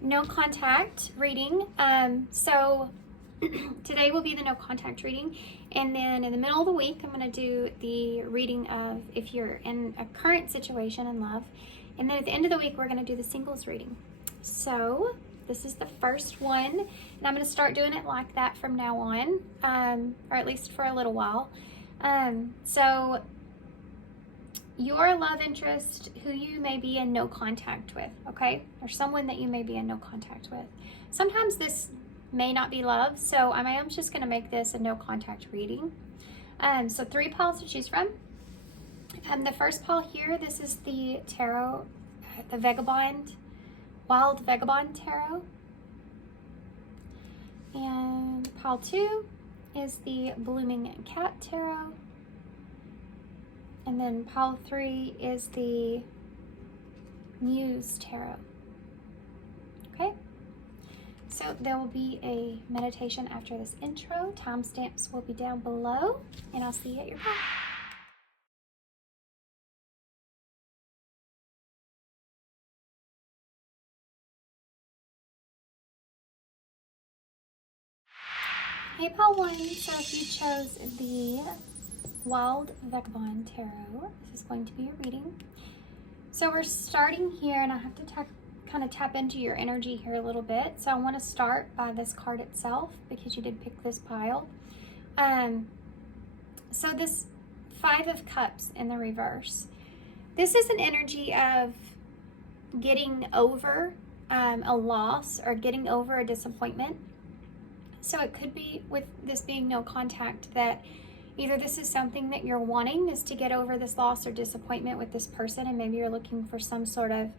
no contact reading. So today will be the no contact reading, and then in the middle of the week I'm going to do the reading of if you're in a current situation in love, and then at the end of the week we're going to do the singles reading. So this is the first one, and I'm going to start doing it like that from now on, or at least for a little while. So your love interest, who you may be in no contact with, okay? Or someone that you may be in no contact with. Sometimes this may not be love, so I am just going to make this a no contact reading. So 3 piles to choose from. The first pile here, this is the tarot, the Vegabond, Wild Vegabond Tarot. And pile 2 is the Blooming Cat Tarot. And then pile 3 is the Muse Tarot. Okay? So there will be a meditation after this intro. Timestamps will be down below, and I'll see you at your pile. Hey, pile 1. So if you chose the Wild Vegabond Tarot, this is going to be your reading. So we're starting here, and I have to kind of tap into your energy here a little bit. So I want to start by this card itself because you did pick this pile. So this 5 of Cups in the reverse. This is an energy of getting over a loss or getting over a disappointment. So it could be, with this being no contact, that either this is something that you're wanting, is to get over this loss or disappointment with this person, and maybe you're looking for some sort of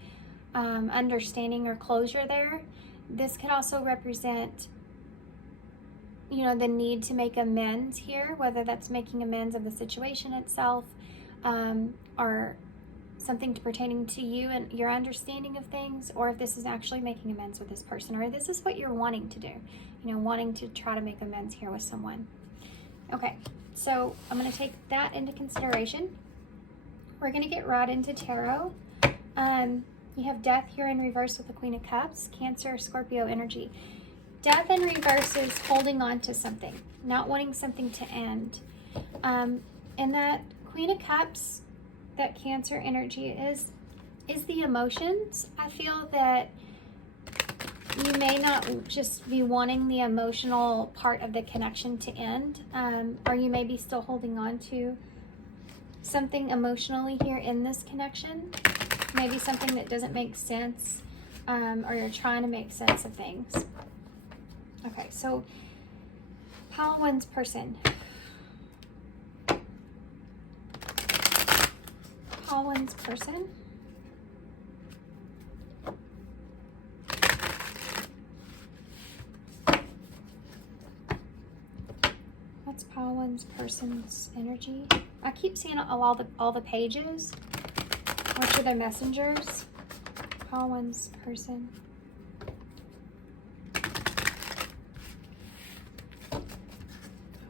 understanding or closure there. This could also represent, you know, the need to make amends here, whether that's making amends of the situation itself, or something pertaining to you and your understanding of things, or if this is actually making amends with this person, or this is what you're wanting to do, you know, wanting to try to make amends here with someone. Okay, so I'm going to take that into consideration. We're going to get right into tarot. You have Death here in reverse with the Queen of Cups, Cancer, Scorpio energy. Death in reverse is holding on to something, not wanting something to end. And that Queen of Cups, that Cancer energy is the emotions. I feel that you may not just be wanting the emotional part of the connection to end, or you may be still holding on to something emotionally here in this connection. Maybe something that doesn't make sense, or you're trying to make sense of things. Okay, so pile 1's person. Pile 1's person. What's pile 1's person's energy? I keep seeing all the pages, which are their messengers. Pile 1's person.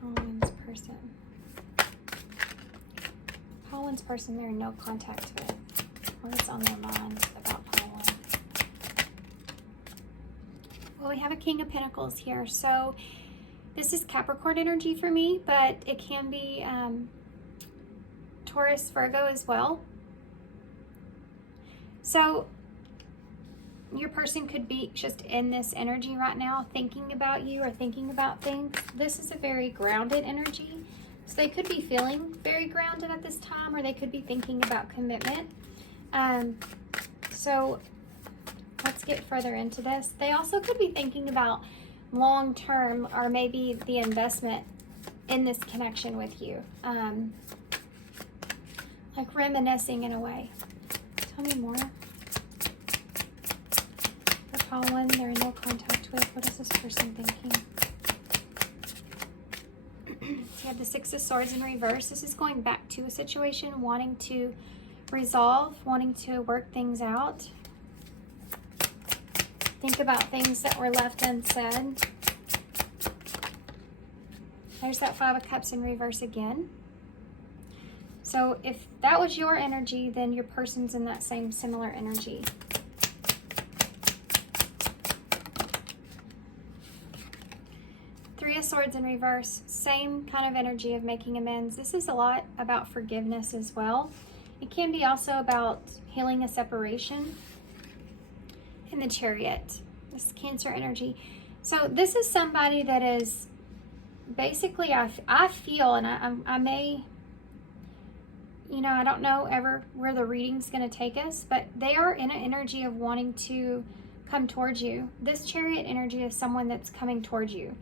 Pile 1's person. Pile 1's person they're in no contact with. What is on their mind about pile 1? Well, we have a King of Pentacles here. So this is Capricorn energy for me, but it can be Taurus, Virgo as well. So your person could be just in this energy right now, thinking about you or thinking about things. This is a very grounded energy. So they could be feeling very grounded at this time, or they could be thinking about commitment. So let's get further into this. They also could be thinking about long-term, or maybe the investment in this connection with you. Like reminiscing in a way. Tell me more. For pile 1 they're in no contact with, what is this person thinking? So you have the 6 of Swords in reverse. This is going back to a situation, wanting to resolve, wanting to work things out. Think about things that were left unsaid. There's that 5 of Cups in reverse again. So if that was your energy, then your person's in that same similar energy. of Swords in reverse, same kind of energy of making amends. This is a lot about forgiveness as well. It can be also about healing a separation. In the Chariot, this Cancer energy. So this is somebody that is basically, I feel, and I may, you know, I don't know ever where the reading's going to take us, but they are in an energy of wanting to come towards you. This Chariot energy is someone that's coming towards you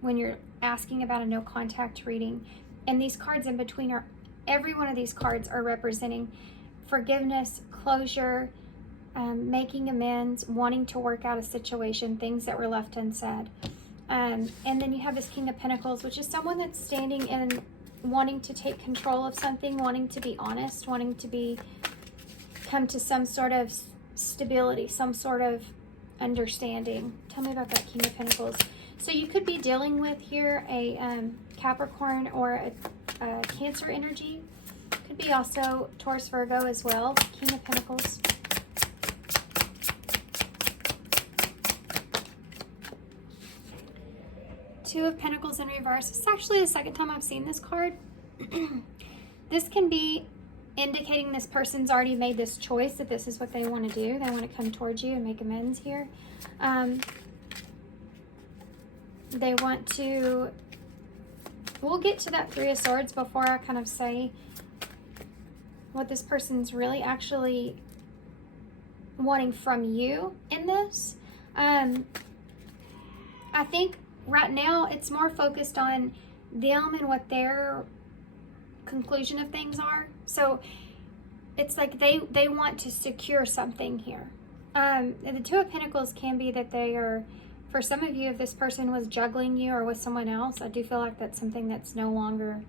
when you're asking about a no contact reading. And these cards in between are, every one of these cards are representing forgiveness, closure, making amends, wanting to work out a situation, things that were left unsaid. And then you have this King of Pentacles, which is someone that's standing and wanting to take control of something, wanting to be honest, wanting to come to some sort of stability, some sort of understanding. Tell me about that King of Pentacles. So you could be dealing with here a Capricorn or a Cancer energy. Could be also Taurus, Virgo as well. King of Pentacles. Two of Pentacles in reverse. It's actually the second time I've seen this card. This can be indicating this person's already made this choice that this is what they want to do. They want to come towards you and make amends here. They want to... We'll get to that Three of Swords before I kind of say what this person's really actually wanting from you in this. I think right now it's more focused on them and what their conclusion of things are. So it's like they want to secure something here. The Two of Pentacles can be that they are, for some of you, if this person was juggling you or with someone else, I do feel like that's something that's no longer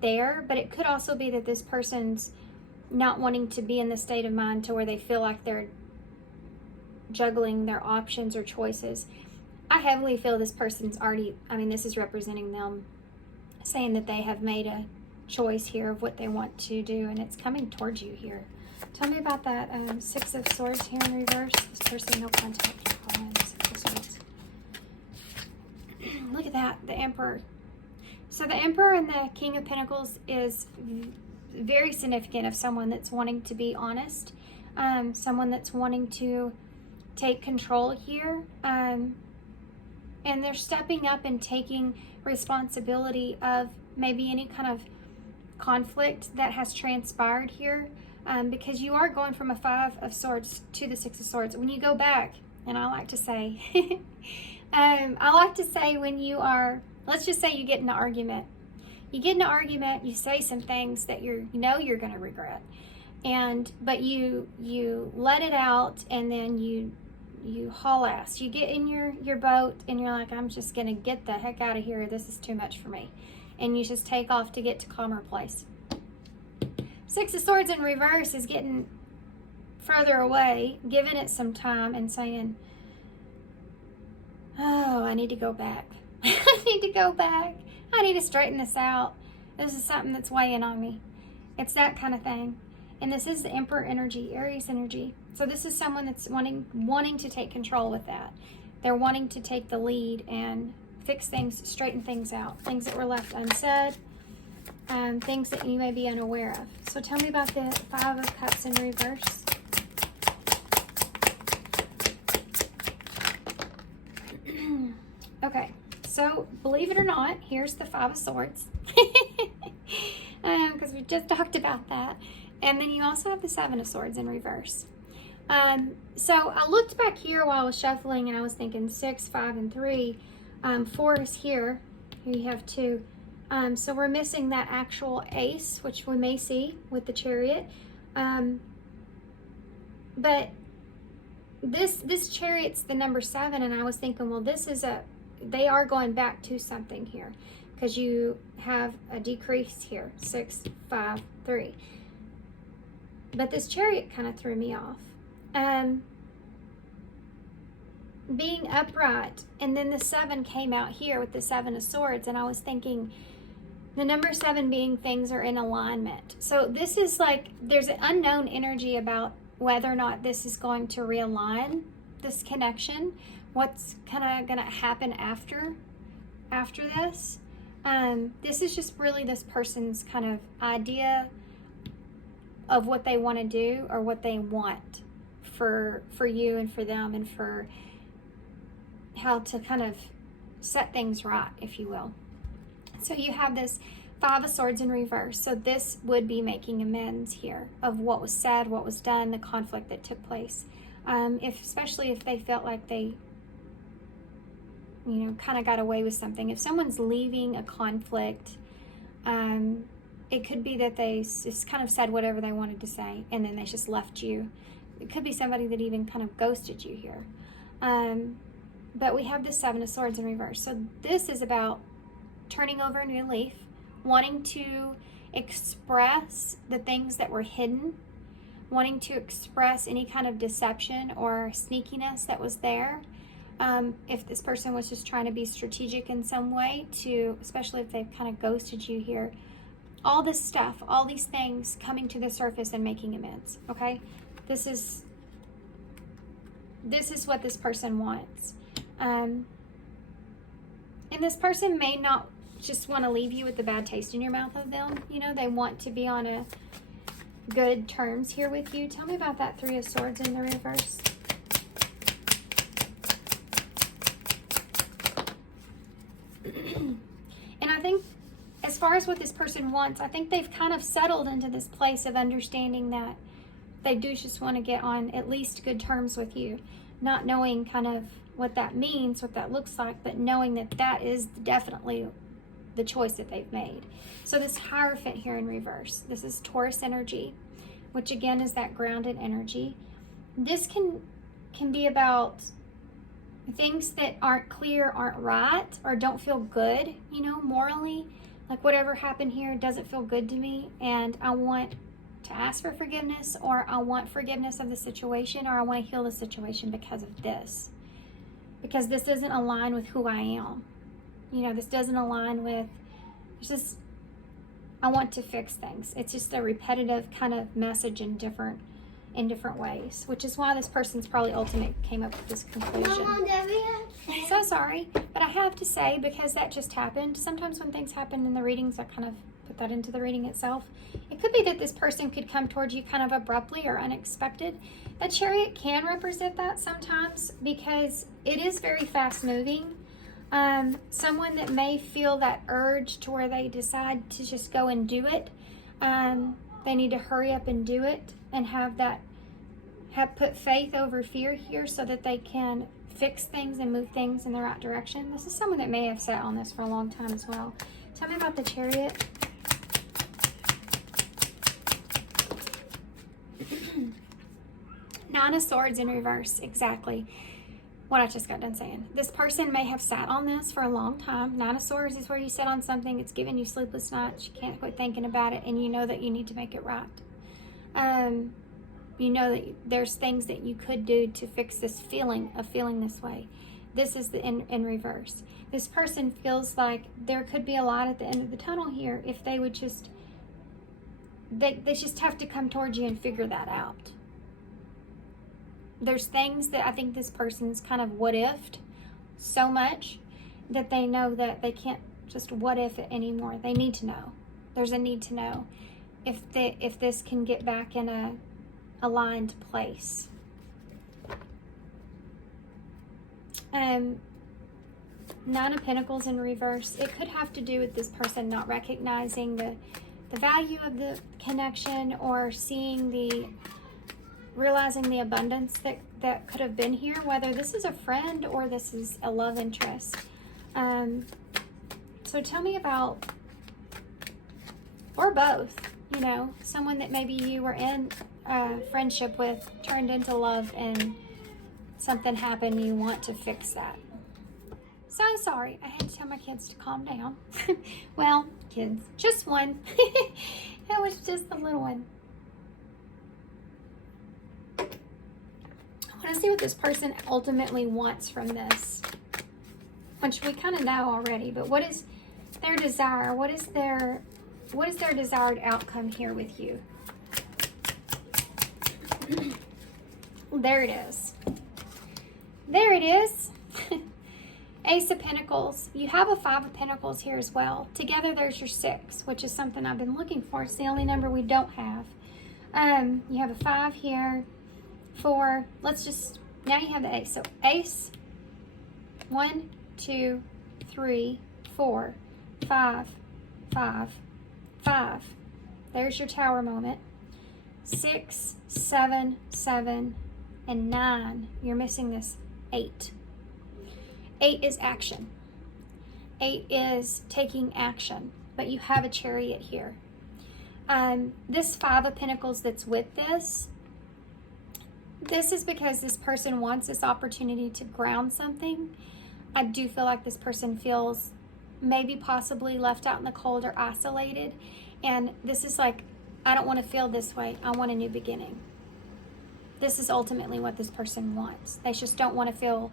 there. But it could also be that this person's not wanting to be in the state of mind to where they feel like they're juggling their options or choices. I heavily feel this person's already, I mean, this is representing them saying that they have made a choice here of what they want to do, and it's coming towards you here. Tell me about that Six of Swords here in reverse. This person, no contact. Six of Swords. Look at that, the Emperor. So the Emperor and the King of Pentacles is very significant of someone that's wanting to be honest, someone that's wanting to take control here, and they're stepping up and taking responsibility of maybe any kind of conflict that has transpired here, because you are going from a Five of Swords to the Six of Swords. When you go back, and I like to say, when you are, let's just say you get in an argument. You get in an argument, you say some things that you're going to regret, but you let it out, and then you haul ass. You get in your boat and you're like, I'm just gonna get the heck out of here. This is too much for me. And you just take off to get to calmer place. Six of Swords in reverse is getting further away, giving it some time and saying, oh, I need to go back. I need to go back. I need to straighten this out. This is something that's weighing on me. It's that kind of thing. And this is the Emperor energy, Aries energy. So this is someone that's wanting to take control with that. They're wanting to take the lead and fix things, straighten things out. Things that were left unsaid, things that you may be unaware of. So tell me about the Five of Cups in reverse. Okay, so believe it or not, here's the Five of Swords. Because we just talked about that. And then you also have the Seven of Swords in reverse. So I looked back here while I was shuffling, and I was thinking 6, 5, and 3. 4 is here. Here you have 2. So we're missing that actual ace, which we may see with the Chariot. But this Chariot's the number 7, and I was thinking, well, they are going back to something here, because you have a decrease here, 6, 5, 3. But this Chariot kind of threw me off. Being upright, and then the 7 came out here with the Seven of Swords, and I was thinking the number 7 being things are in alignment. So this is like, there's an unknown energy about whether or not this is going to realign this connection, what's kind of going to happen after after this. This is just really this person's kind of idea of what they want to do or what they want for you and for them, and for how to kind of set things right, if you will. So you have this Five of Swords in reverse. So this would be making amends here of what was said, what was done, the conflict that took place. Especially if they felt like they, kind of got away with something. If someone's leaving a conflict, it could be that they just kind of said whatever they wanted to say, and then they just left you. It could be somebody that even kind of ghosted you here. But we have the Seven of Swords in reverse. So this is about turning over a new leaf, wanting to express the things that were hidden, wanting to express any kind of deception or sneakiness that was there. If this person was just trying to be strategic in some way, especially if they've kind of ghosted you here. All this stuff, all these things coming to the surface and making amends, okay? This is what this person wants. And this person may not just want to leave you with the bad taste in your mouth of them. They want to be on a good terms here with you. Tell me about that Three of Swords in the reverse. And I think as far as what this person wants, I think they've kind of settled into this place of understanding that they do just want to get on at least good terms with you, not knowing kind of what that means, what that looks like, but knowing that that is definitely the choice that they've made. So this Hierophant here in reverse, this is Taurus energy, which again is that grounded energy. This can be about things that aren't clear, aren't right, or don't feel good, morally. Like whatever happened here doesn't feel good to me, and I want to ask for forgiveness, or I want forgiveness of the situation, or I want to heal the situation because of this. Because this doesn't align with who I am. This doesn't align with, I want to fix things. It's just a repetitive kind of message in different ways, which is why this person's probably ultimate came up with this conclusion. I'm so sorry, but I have to say, because that just happened, sometimes when things happen in the readings, I kind of put that into the reading itself. It could be that this person could come towards you kind of abruptly or unexpected. The Chariot can represent that sometimes because it is very fast moving. Someone that may feel that urge to where they decide to just go and do it. They need to hurry up and do it and have put faith over fear here so that they can fix things and move things in the right direction. This is someone that may have sat on this for a long time as well. Tell me about the Chariot. Nine of Swords in reverse, exactly what I just got done saying. This person may have sat on this for a long time. Nine of Swords is where you sit on something, it's giving you sleepless nights, you can't quit thinking about it, and you know that you need to make it right. You know that there's things that you could do to fix this feeling of feeling this way. This is the in reverse. This person feels like there could be a light at the end of the tunnel here if they would just, they just have to come towards you and figure that out. There's things that I think this person's kind of what-ifed so much that they know that they can't just what-if it anymore. They need to know. There's a need to know if this can get back in a aligned place. Nine of Pentacles in reverse. It could have to do with this person not recognizing the value of the connection, or realizing the abundance that could have been here, whether this is a friend or this is a love interest. So tell me about, or both, someone that maybe you were in friendship with turned into love and something happened, you want to fix that. So sorry, I had to tell my kids to calm down. Well, kids, just one. It was just the little one. I want to see what this person ultimately wants from this, which we kind of know already, but what is their desire? What is their desired outcome here with you? There it is. There it is. Ace of Pentacles. You have a 5 of Pentacles here as well. Together there's your 6, which is something I've been looking for. It's the only number we don't have. You have a 5 here, 4. Now you have the Ace. So Ace, 1, 2, 3, 4, 5, 5, 5. There's your Tower moment. 6, 7, 7, and 9. You're missing this 8. 8 is action. 8 is taking action, but you have a Chariot here. This 5 of Pentacles that's with this is because this person wants this opportunity to ground something. I do feel like this person feels maybe possibly left out in the cold or isolated. And this is like, I don't want to feel this way. I want a new beginning. This is ultimately what this person wants. They just don't want to feel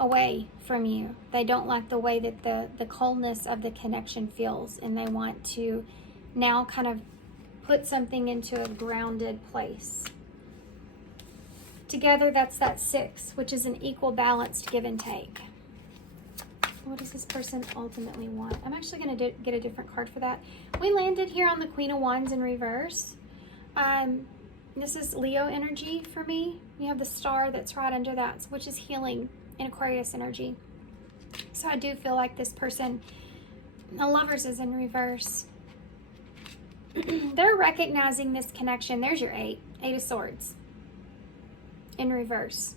away from you. They don't like the way that the coldness of the connection feels, and they want to now kind of put something into a grounded place. Together, that's that 6, which is an equal balanced give and take. What does this person ultimately want? I'm actually going to get a different card for that. We landed here on the Queen of Wands in reverse. This is Leo energy for me. You have the star that's right under that, which is healing in Aquarius energy. So I do feel like this person, the Lovers is in reverse. They're recognizing this connection. There's your 8 of Swords in reverse.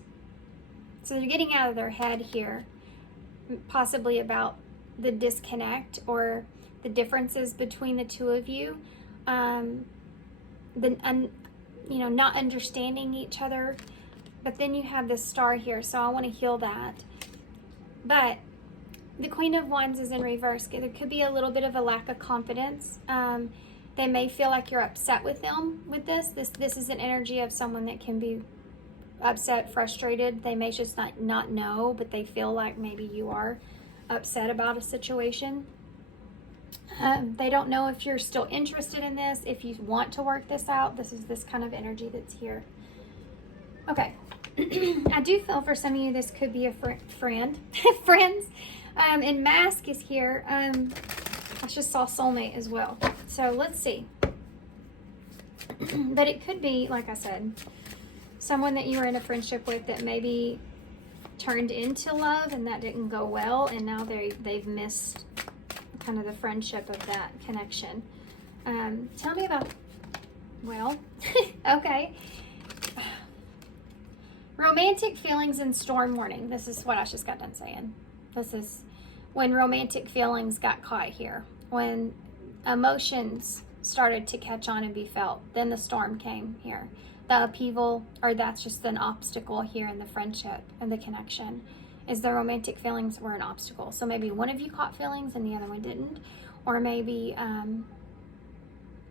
So they're getting out of their head here, possibly about the disconnect or the differences between the two of you. Not understanding each other. But then you have this star here, so I want to heal that. But the Queen of Wands is in reverse. There could be a little bit of a lack of confidence. They may feel like you're upset with them with this. This is an energy of someone that can be upset, frustrated. They may just not know, but they feel like maybe you are upset about a situation. They don't know if you're still interested in this, if you want to work this out. This is this kind of energy that's here. Okay. I do feel for some of you this could be a friend. Friends. And Mask is here. I just saw Soulmate as well. So let's see. But it could be, like I said, someone that you were in a friendship with that maybe turned into love and that didn't go well, and now they've missed kind of the friendship of that connection. Tell me about, well, okay. Romantic feelings and storm warning. This is what I just got done saying. This is when romantic feelings got caught here. When emotions started to catch on and be felt. Then the storm came here. The upheaval, or that's just an obstacle here in the friendship and the connection, is the romantic feelings were an obstacle. So maybe one of you caught feelings and the other one didn't. Or maybe,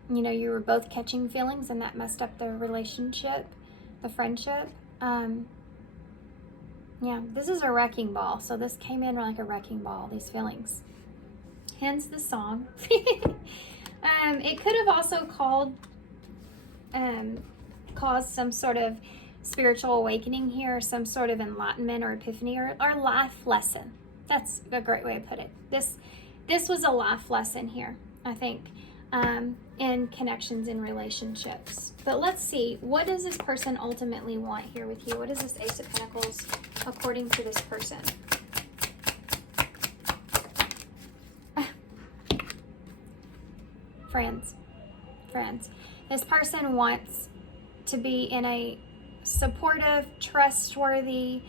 you were both catching feelings and that messed up the relationship, the friendship. Yeah, this is a wrecking ball. So this came in like a wrecking ball, these feelings. Hence the song. It could have also caused some sort of spiritual awakening here, or some sort of enlightenment or epiphany or life lesson. That's a great way to put it. This was a life lesson here, I think, in connections in relationships. But let's see, what does this person ultimately want here with you? What is this Ace of Pentacles according to this person? Friends. This person wants to be in a supportive, trustworthy,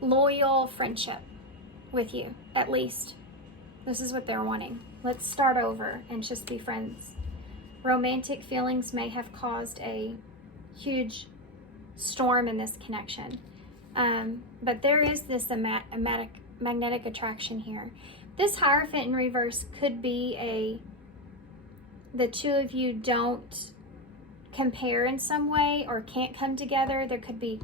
loyal friendship with you, at least. This is what they're wanting. Let's start over and just be friends. Romantic feelings may have caused a huge storm in this connection. But there is this magnetic attraction here. This Hierophant in reverse could be the two of you don't compare in some way or can't come together. There could be,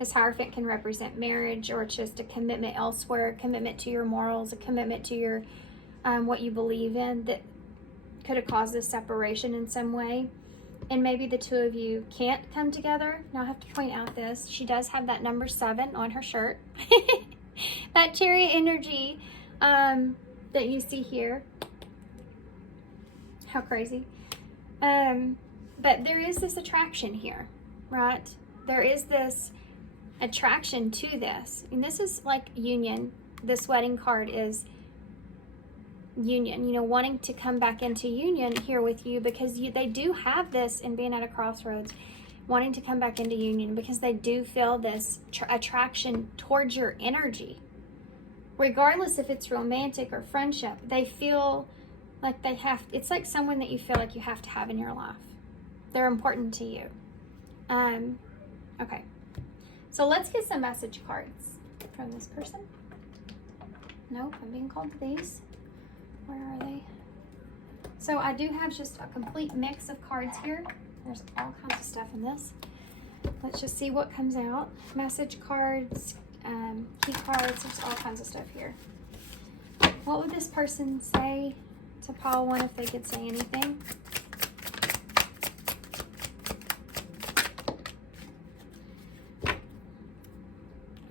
this Hierophant can represent marriage, or just a commitment elsewhere, a commitment to your morals, a commitment to your what you believe in, that could have caused this separation in some way. And maybe the two of you can't come together. Now I have to point out this. She does have that number 7 on her shirt. that chariot energy that you see here. How crazy. But there is this attraction here, right? There is this attraction to this. And this is like union. This wedding card is union, you know, wanting to come back into union here with you, because they do have this in being at a crossroads, wanting to come back into union because they do feel this attraction towards your energy. Regardless if it's romantic or friendship, they feel like they have, it's like someone that you feel like you have to have in your life. They're important to you. Okay. So let's get some message cards from this person. Nope, I'm being called to these. Where are they? So I do have just a complete mix of cards here. There's all kinds of stuff in this. Let's just see what comes out. Message cards, key cards, there's all kinds of stuff here. What would this person say to pile one if they could say anything?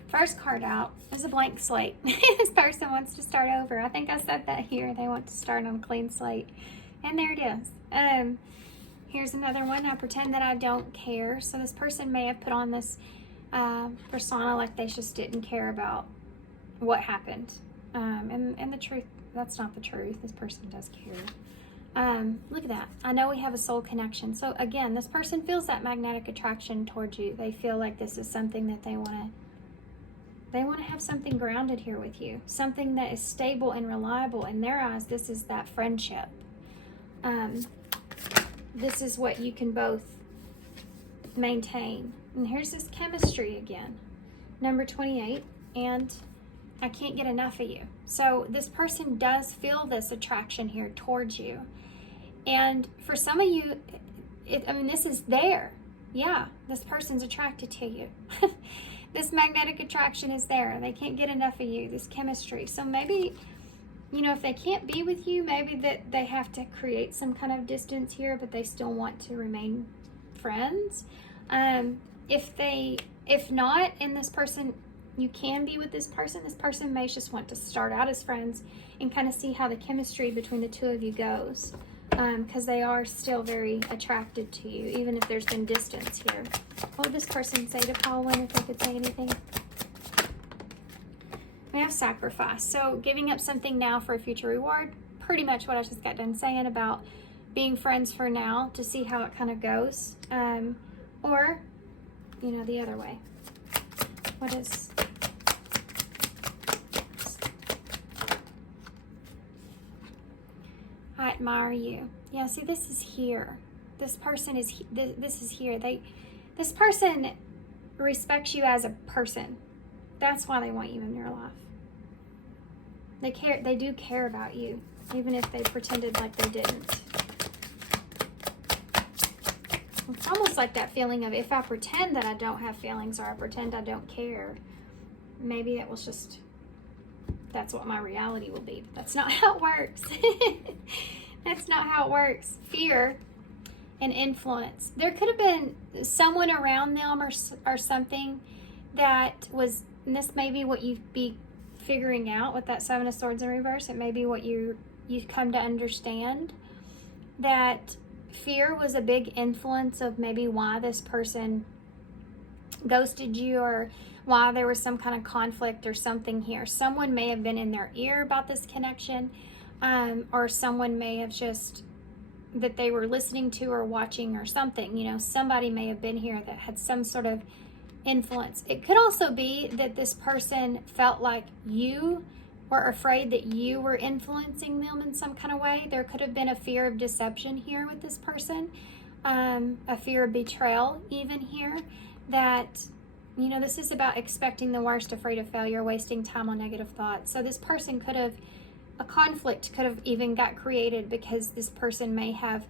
First card out is a blank slate. This person wants to start over. I think I said that here. They want to start on a clean slate. And there it is. Here's another one. I pretend that I don't care. So this person may have put on this persona like they just didn't care about what happened. And the truth, that's not the truth. This person does care. Look at that. I know we have a soul connection. So again, this person feels that magnetic attraction towards you. They feel like this is something that they want to have something grounded here with you. Something that is stable and reliable. In their eyes, this is that friendship. This is what you can both maintain. And here's this chemistry again. Number 28. And I can't get enough of you. So this person does feel this attraction here towards you. And for some of you, this is there. Yeah, this person's attracted to you. This magnetic attraction is there. They can't get enough of you, this chemistry. So maybe, you know, if they can't be with you, maybe that they have to create some kind of distance here, but they still want to remain friends. If not, and this person, you can be with this person may just want to start out as friends and kind of see how the chemistry between the two of you goes. Because they are still very attracted to you, even if there's been distance here. What would this person say to Paulin if they could say anything? We have sacrifice. So giving up something now for a future reward. Pretty much what I just got done saying about being friends for now to see how it kind of goes. Or, you know, the other way. What is... I admire you. Yeah, see, this is here. This person is, this is here. This person respects you as a person. That's why they want you in your life. They do care about you, even if they pretended like they didn't. It's almost like that feeling of, if I pretend that I don't have feelings, or I pretend I don't care, maybe it was just, that's what my reality will be. But that's not how it works. That's not how it works. Fear and influence. There could have been someone around them or something that was, and this may be what you'd be figuring out with that Seven of Swords in reverse. It may be what you've come to understand, that fear was a big influence of maybe why this person ghosted you, or why there was some kind of conflict or something here. Someone may have been in their ear about this connection, or someone may have just, that they were listening to or watching or something. You know, somebody may have been here that had some sort of influence. It could also be that this person felt like you were afraid that you were influencing them in some kind of way. There could have been a fear of deception here with this person, a fear of betrayal even here, that, you know, this is about expecting the worst, afraid of failure, wasting time on negative thoughts. So this person could have, a conflict could have even got created because this person may have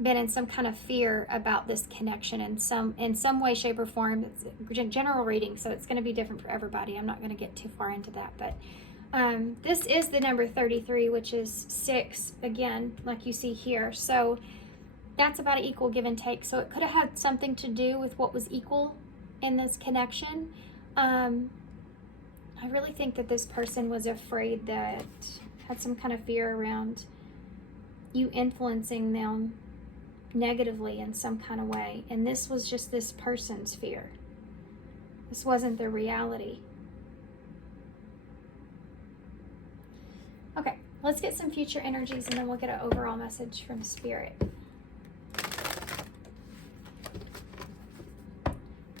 been in some kind of fear about this connection in some way, shape, or form. It's a general reading, so it's going to be different for everybody. I'm not going to get too far into that, but this is the number 33, which is 6, again, like you see here. So that's about an equal give and take. So it could have had something to do with what was equal in this connection. I really think that this person was afraid, that had some kind of fear around you influencing them negatively in some kind of way. And this was just this person's fear. This wasn't the reality. Okay, let's get some future energies and then we'll get an overall message from Spirit.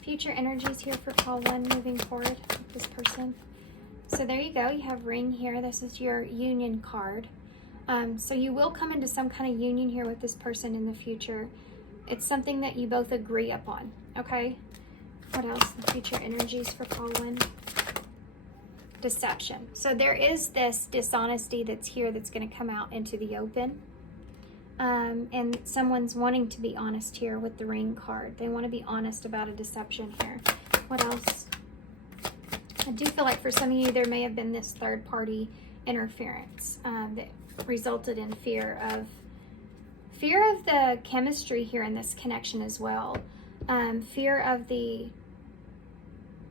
Future energies here for call 1 moving forward with this person. So there you go. You have ring here. This is your union card. So you will come into some kind of union here with this person in the future. It's something that you both agree upon. Okay. What else? The future energies for call 1. Deception. So there is this dishonesty that's here that's going to come out into the open. And someone's wanting to be honest here with the ring card. They want to be honest about a deception here. What else? I do feel like for some of you, there may have been this third party interference that resulted in fear of the chemistry here in this connection as well. Fear of the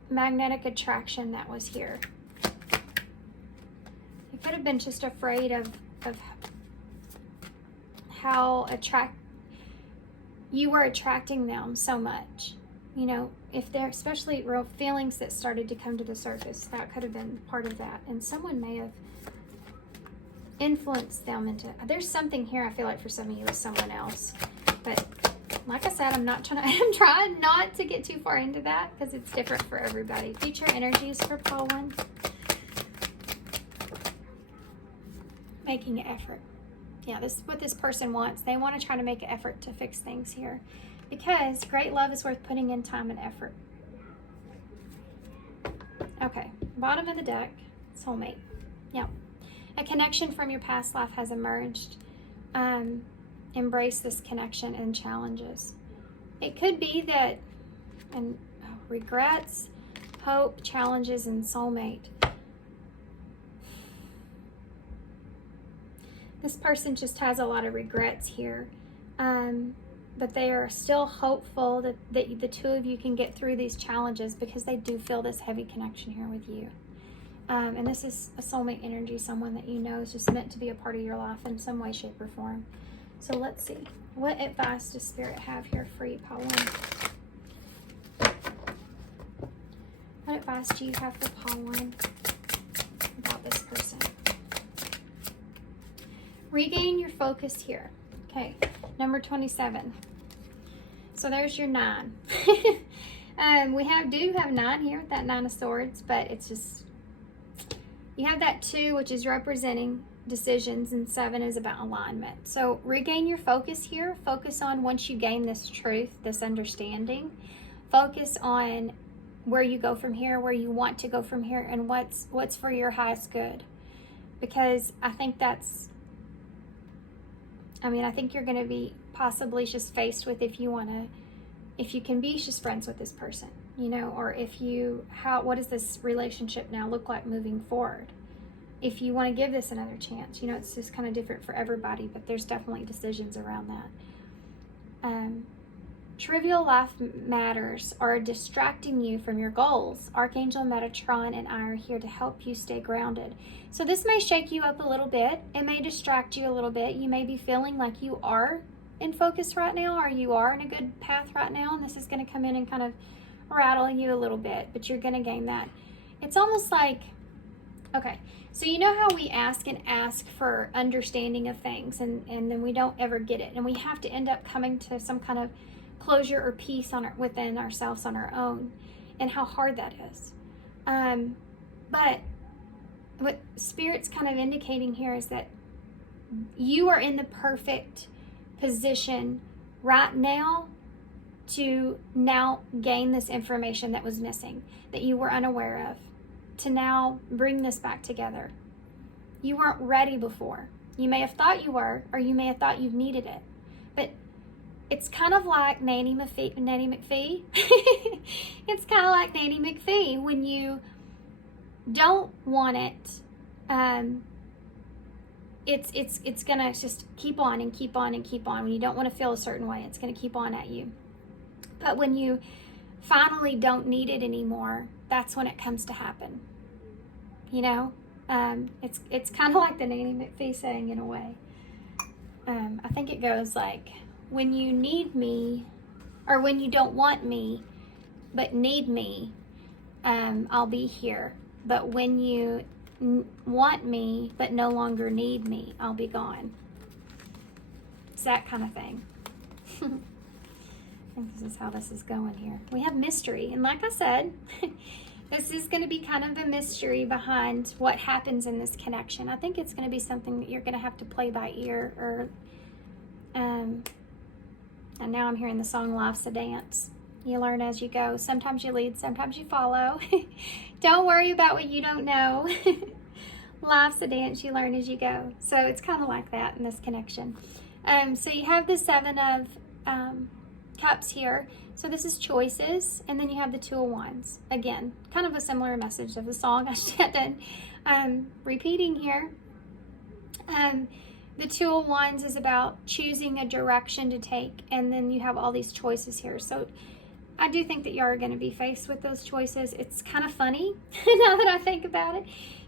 magnetic attraction that was here. You could have been just afraid of how you were attracting them so much. You know, if there, especially real feelings that started to come to the surface, that could have been part of that. And someone may have influenced them into, there's something here I feel like for some of you with someone else. But like I said, I'm trying not to get too far into that because it's different for everybody. Future energies for call 1. Making an effort. Yeah, this is what this person wants. They want to try to make an effort to fix things here because great love is worth putting in time and effort. Okay, bottom of the deck, soulmate. Yeah, a connection from your past life has emerged. Embrace this connection and challenges. It could be that, and regrets, hope, challenges, and soulmate. This person just has a lot of regrets here, but they are still hopeful that the two of you can get through these challenges because they do feel this heavy connection here with you. And this is a soulmate energy, someone that you know is just meant to be a part of your life in some way, shape, or form. So let's see. What advice does Spirit have here for you, Paul 1? What advice do you have for Paul 1 about this person? Regain your focus here. Okay, number 27. So there's your 9. We do have 9 here, that 9 of Swords, but it's just, you have that 2, which is representing decisions, and 7 is about alignment. So regain your focus here. Focus on, once you gain this truth, this understanding, focus on where you go from here, where you want to go from here, and what's for your highest good. Because I think I think you're going to be possibly just faced with if you can be just friends with this person, you know, or what does this relationship now look like moving forward? If you want to give this another chance, you know, it's just kind of different for everybody, but there's definitely decisions around that. Trivial life matters are distracting you from your goals. Archangel Metatron and I are here to help you stay grounded. So this may shake you up a little bit. It may distract you a little bit. You may be feeling like you are in focus right now, or you are in a good path right now, and this is going to come in and kind of rattle you a little bit, but you're going to gain that. It's almost like, okay, so you know how we ask for understanding of things, and then we don't ever get it, and we have to end up coming to some kind of closure or peace within ourselves on our own, and how hard that is. But what Spirit's kind of indicating here is that you are in the perfect position right now to now gain this information that was missing, that you were unaware of, to now bring this back together. You weren't ready before. You may have thought you were, or you may have thought you needed it, but it's kind of like Nanny McPhee. It's kind of like Nanny McPhee. When you don't want it, it's gonna just keep on and keep on and keep on. When you don't want to feel a certain way, it's gonna keep on at you. But when you finally don't need it anymore, that's when it comes to happen. you know. It's kind of like the Nanny McPhee saying in a way. I think it goes like, when you need me, or when you don't want me, but need me, I'll be here. But when you want me, but no longer need me, I'll be gone. It's that kind of thing. I think this is how this is going here. We have mystery. And like I said, this is going to be kind of a mystery behind what happens in this connection. I think it's going to be something that you're going to have to play by ear, or and now I'm hearing the song Life's a Dance. You learn as you go. Sometimes you lead, sometimes you follow. Don't worry about what you don't know. Life's a dance, you learn as you go. So it's kind of like that in this connection. So you have the Seven of Cups here. So this is choices. And then you have the Two of Wands. Again, kind of a similar message of the song. I should have done repeating here. The Two of Wands is about choosing a direction to take. And then you have all these choices here. So I do think that you are going to be faced with those choices. It's kind of funny now that I think about it.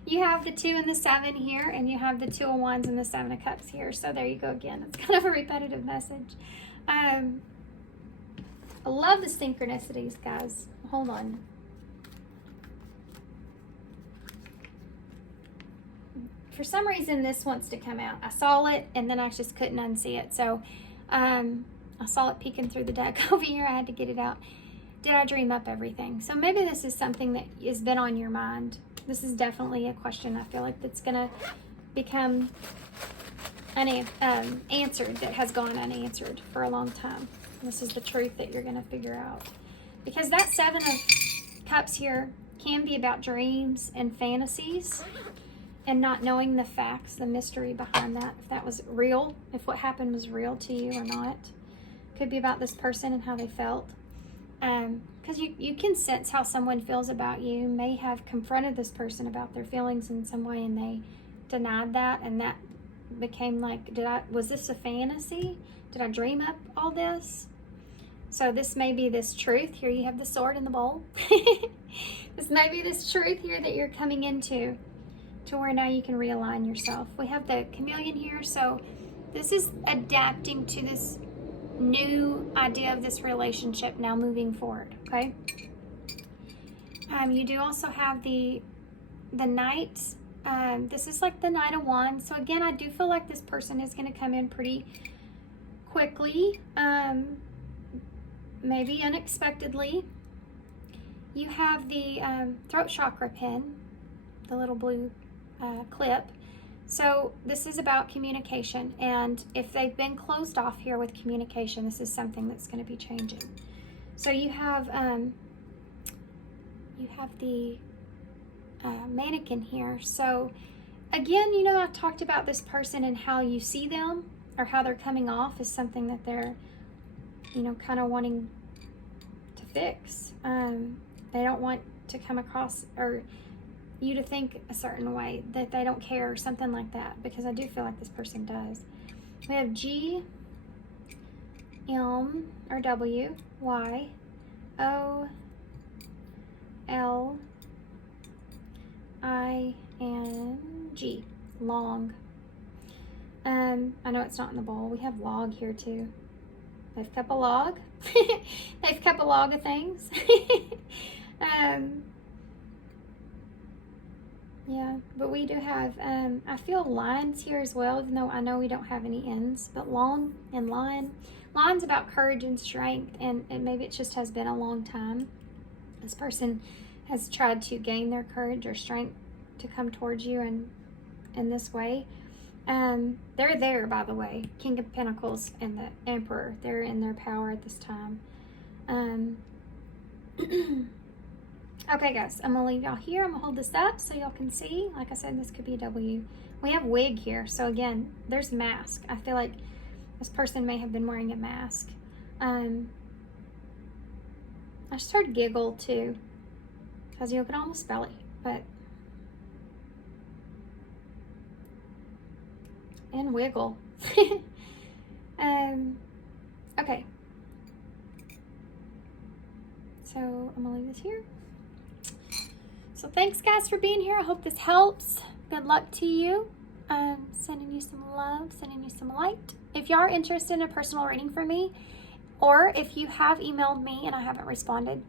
You have the 2 and the 7 here, and you have the 2 of Wands and the 7 of Cups here. So there you go again. It's kind of a repetitive message. I love the synchronicities, guys. Hold on. For some reason, this wants to come out. I saw it, and then I just couldn't unsee it. So I saw it peeking through the deck over here. I had to get it out. Did I dream up everything? So maybe this is something that has been on your mind. This is definitely a question I feel like that's going to become answered, that has gone unanswered for a long time. This is the truth that you're going to figure out. Because that 7 of Cups here can be about dreams and fantasies and not knowing the facts, the mystery behind that, if that was real, if what happened was real to you or not. Could be about this person and how they felt. Because you can sense how someone feels about you. You may have confronted this person about their feelings in some way, and they denied that, and that became like, was this a fantasy? Did I dream up all this? So this may be this truth. Here you have the sword in the bowl. This may be this truth here that you're coming into, to where now you can realign yourself. We have the chameleon here, so this is adapting to this new idea of this relationship now moving forward. Okay. You do also have the Knight. This is like the Knight of Wands. So again, I do feel like this person is going to come in pretty quickly, maybe unexpectedly. You have the throat chakra pin, the little blue clip. So this is about communication, and if they've been closed off here with communication, this is something that's going to be changing. So you have the mannequin here. So again, you know, I talked about this person and how you see them, or how they're coming off as something that they're, you know, kind of wanting to fix. They don't want to come across, or you to think a certain way, that they don't care or something like that, because I do feel like this person does. We have G, M, or W, Y, O, L, I, and G, long. I know it's not in the bowl. We have log here too. They've kept a log. They've kept a log of things. Yeah, but we do have, I feel lines here as well, even though I know we don't have any ends, but long and line. Line's about courage and strength, and maybe it just has been a long time. This person has tried to gain their courage or strength to come towards you in this way. They're there, by the way. King of Pentacles and the Emperor, they're in their power at this time. Okay, guys, I'm going to leave y'all here. I'm going to hold this up so y'all can see. Like I said, this could be a W. We have wig here. So, again, there's mask. I feel like this person may have been wearing a mask. I just heard giggle, too. Because you can almost spell it, but... And wiggle. Okay. So, I'm going to leave this here. So thanks, guys, for being here. I hope this helps. Good luck to you. Sending you some love, sending you some light. If you are interested in a personal reading from me, or if you have emailed me and I haven't responded,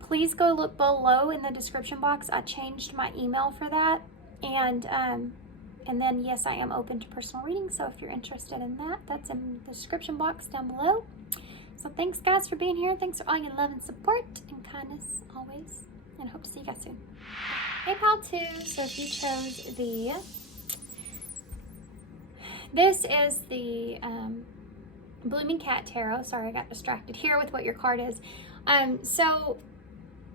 please go look below in the description box. I changed my email for that. And then, yes, I am open to personal readings. So if you're interested in that, that's in the description box down below. So thanks, guys, for being here. Thanks for all your love and support and kindness always. And hope to see you guys soon. Hey, pile 2. So if you chose this is the Blooming Cat Tarot. Sorry, I got distracted here with what your card is. So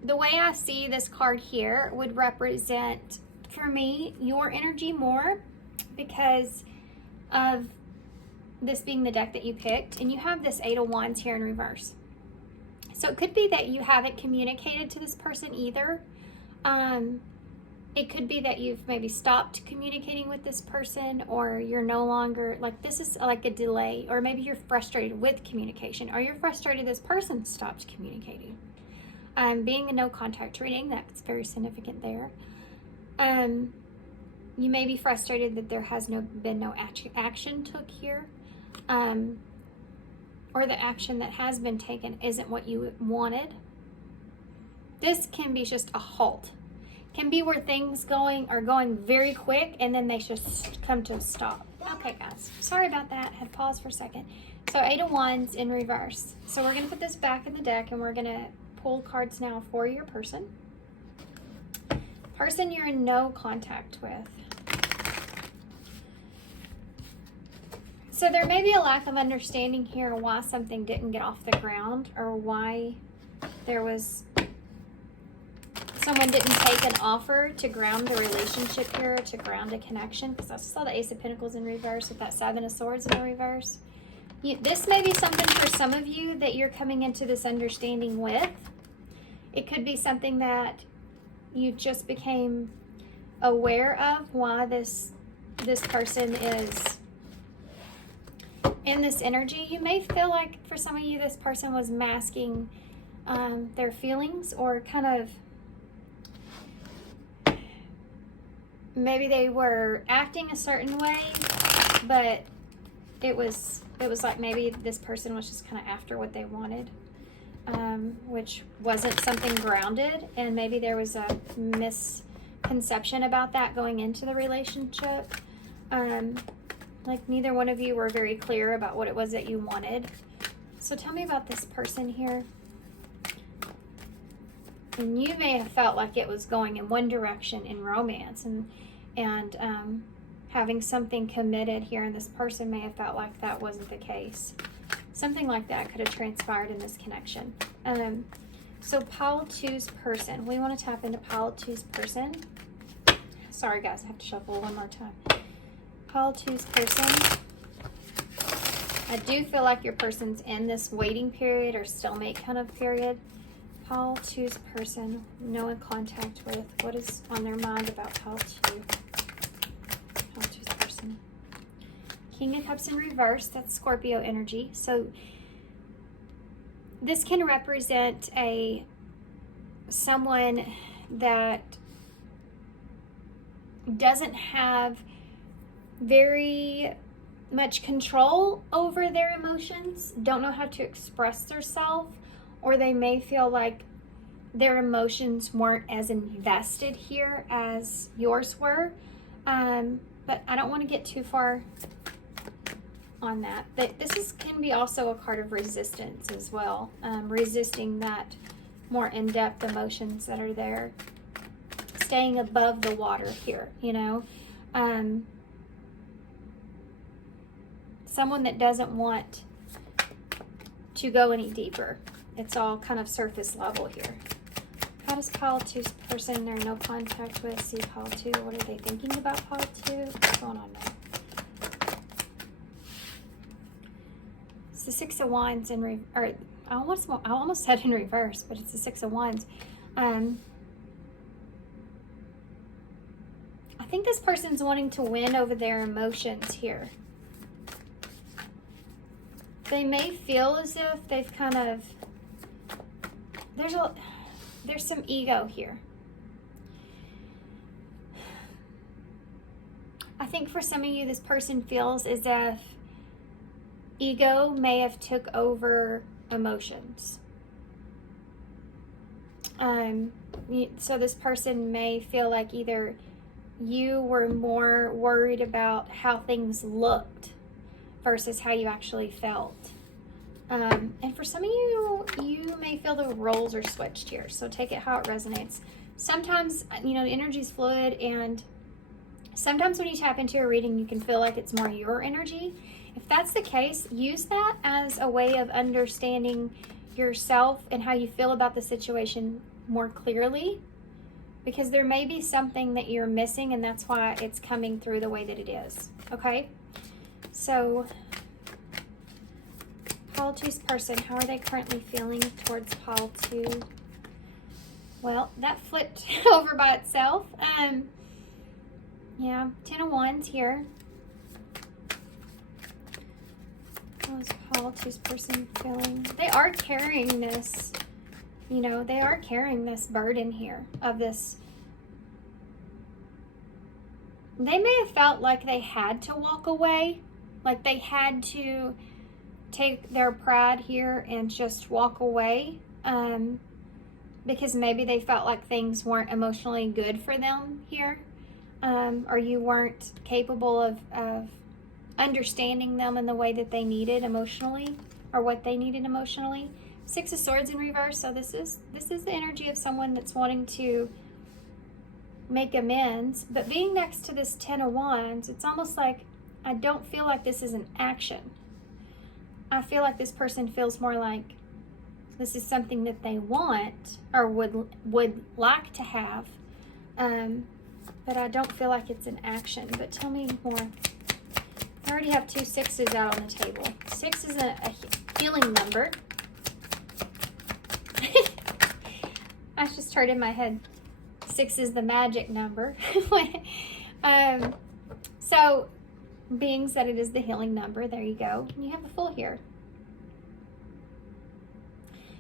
the way I see this card here would represent, for me, your energy more, because of this being the deck that you picked, and you have this 8 of Wands here in reverse. So it could be that you haven't communicated to this person either. It could be that you've maybe stopped communicating with this person, or you're no longer, like, this is like a delay, or maybe you're frustrated with communication, or you're frustrated this person stopped communicating. Being a no contact reading, that's very significant there. You may be frustrated that there has been no action took here, or the action that has been taken isn't what you wanted. This can be just a halt. Can be where things are going very quick, and then they just come to a stop. Okay, guys, sorry about that. Had to pause for a second. So 8 of Wands in reverse. So we're going to put this back in the deck, and we're going to pull cards now for your person. Person you're in no contact with. So there may be a lack of understanding here why something didn't get off the ground, or why someone didn't take an offer to ground the relationship here, to ground a connection, because I saw the Ace of Pentacles in reverse with that 7 of Swords in the reverse. This may be something for some of you that you're coming into this understanding with. It could be something that you just became aware of, why this person is in this energy. You may feel like, for some of you, this person was masking their feelings, or kind of, maybe they were acting a certain way, but it was like maybe this person was just kind of after what they wanted, which wasn't something grounded, and maybe there was a misconception about that going into the relationship. Like neither one of you were very clear about what it was that you wanted. So tell me about this person here. And you may have felt like it was going in one direction in romance, and having something committed here, and this person may have felt like that wasn't the case. Something like that could have transpired in this connection. So pile 2's person. We want to tap into pile 2's person. Sorry, guys, I have to shuffle one more time. Pile 2's person. I do feel like your person's in this waiting period or stalemate kind of period. Pile 2's person, no in contact with. What is on their mind about pile 2? Pile 2's person. King of Cups in reverse, that's Scorpio energy. So this can represent someone that doesn't have very much control over their emotions, don't know how to express themselves, or they may feel like their emotions weren't as invested here as yours were. But I don't want to get too far on that. This can be also a card of resistance as well. Resisting that more in-depth emotions that are there. Staying above the water here, you know. Someone that doesn't want to go any deeper. It's all kind of surface level here. How does pile 2's person they're no contact with see pile 2? What are they thinking about pile 2? What's going on there? It's the 6 of Wands in I almost said in reverse, but it's the 6 of Wands. I think this person's wanting to win over their emotions here. They may feel as if they've kind of, there's some ego here. I think for some of you, this person feels as if ego may have took over emotions. So this person may feel like either you were more worried about how things looked versus how you actually felt. And for some of you, you may feel the roles are switched here. So take it how it resonates. Sometimes, energy's fluid, and sometimes when you tap into a reading, you can feel like it's more your energy. If that's the case, use that as a way of understanding yourself and how you feel about the situation more clearly, because there may be something that you're missing, and that's why it's coming through the way that it is. Okay? So, Pile 2's person, how are they currently feeling towards Pile 2? Well, that flipped over by itself. Yeah, 10 of Wands here. How is Pile 2's person feeling? They are carrying this, they are carrying this burden here of this. They may have felt like they had to walk away, like they had to take their pride here and just walk away, because maybe they felt like things weren't emotionally good for them here, or you weren't capable of understanding them in the way that they needed emotionally, or what they needed emotionally. 6 of Swords in reverse. So this is the energy of someone that's wanting to make amends, but being next to this 10 of Wands, it's almost like I don't feel like this is an action. I feel like this person feels more like this is something that they want or would like to have, but I don't feel like it's an action. But tell me more. I already have 2 6s out on the table. 6 is a healing number. I just heard in my head, 6 is the magic number. So, being that it is the healing number, there you go. You have a Fool here.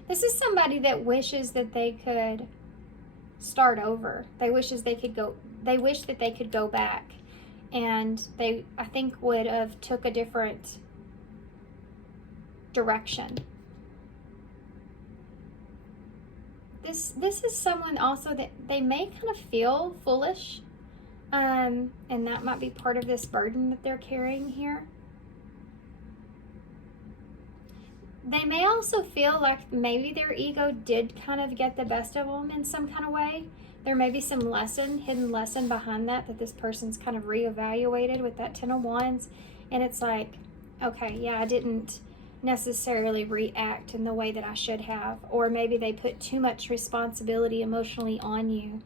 This is somebody that wishes that they could start over. They wish that they could go back, and they, I think, would have took a different direction. This is someone also that they may kind of feel foolish, and that might be part of this burden that they're carrying here. They may also feel like maybe their ego did kind of get the best of them in some kind of way. There may be some hidden lesson behind that this person's kind of reevaluated with that 10 of Wands. And it's like, okay, yeah, I didn't necessarily react in the way that I should have. Or maybe they put too much responsibility emotionally on you,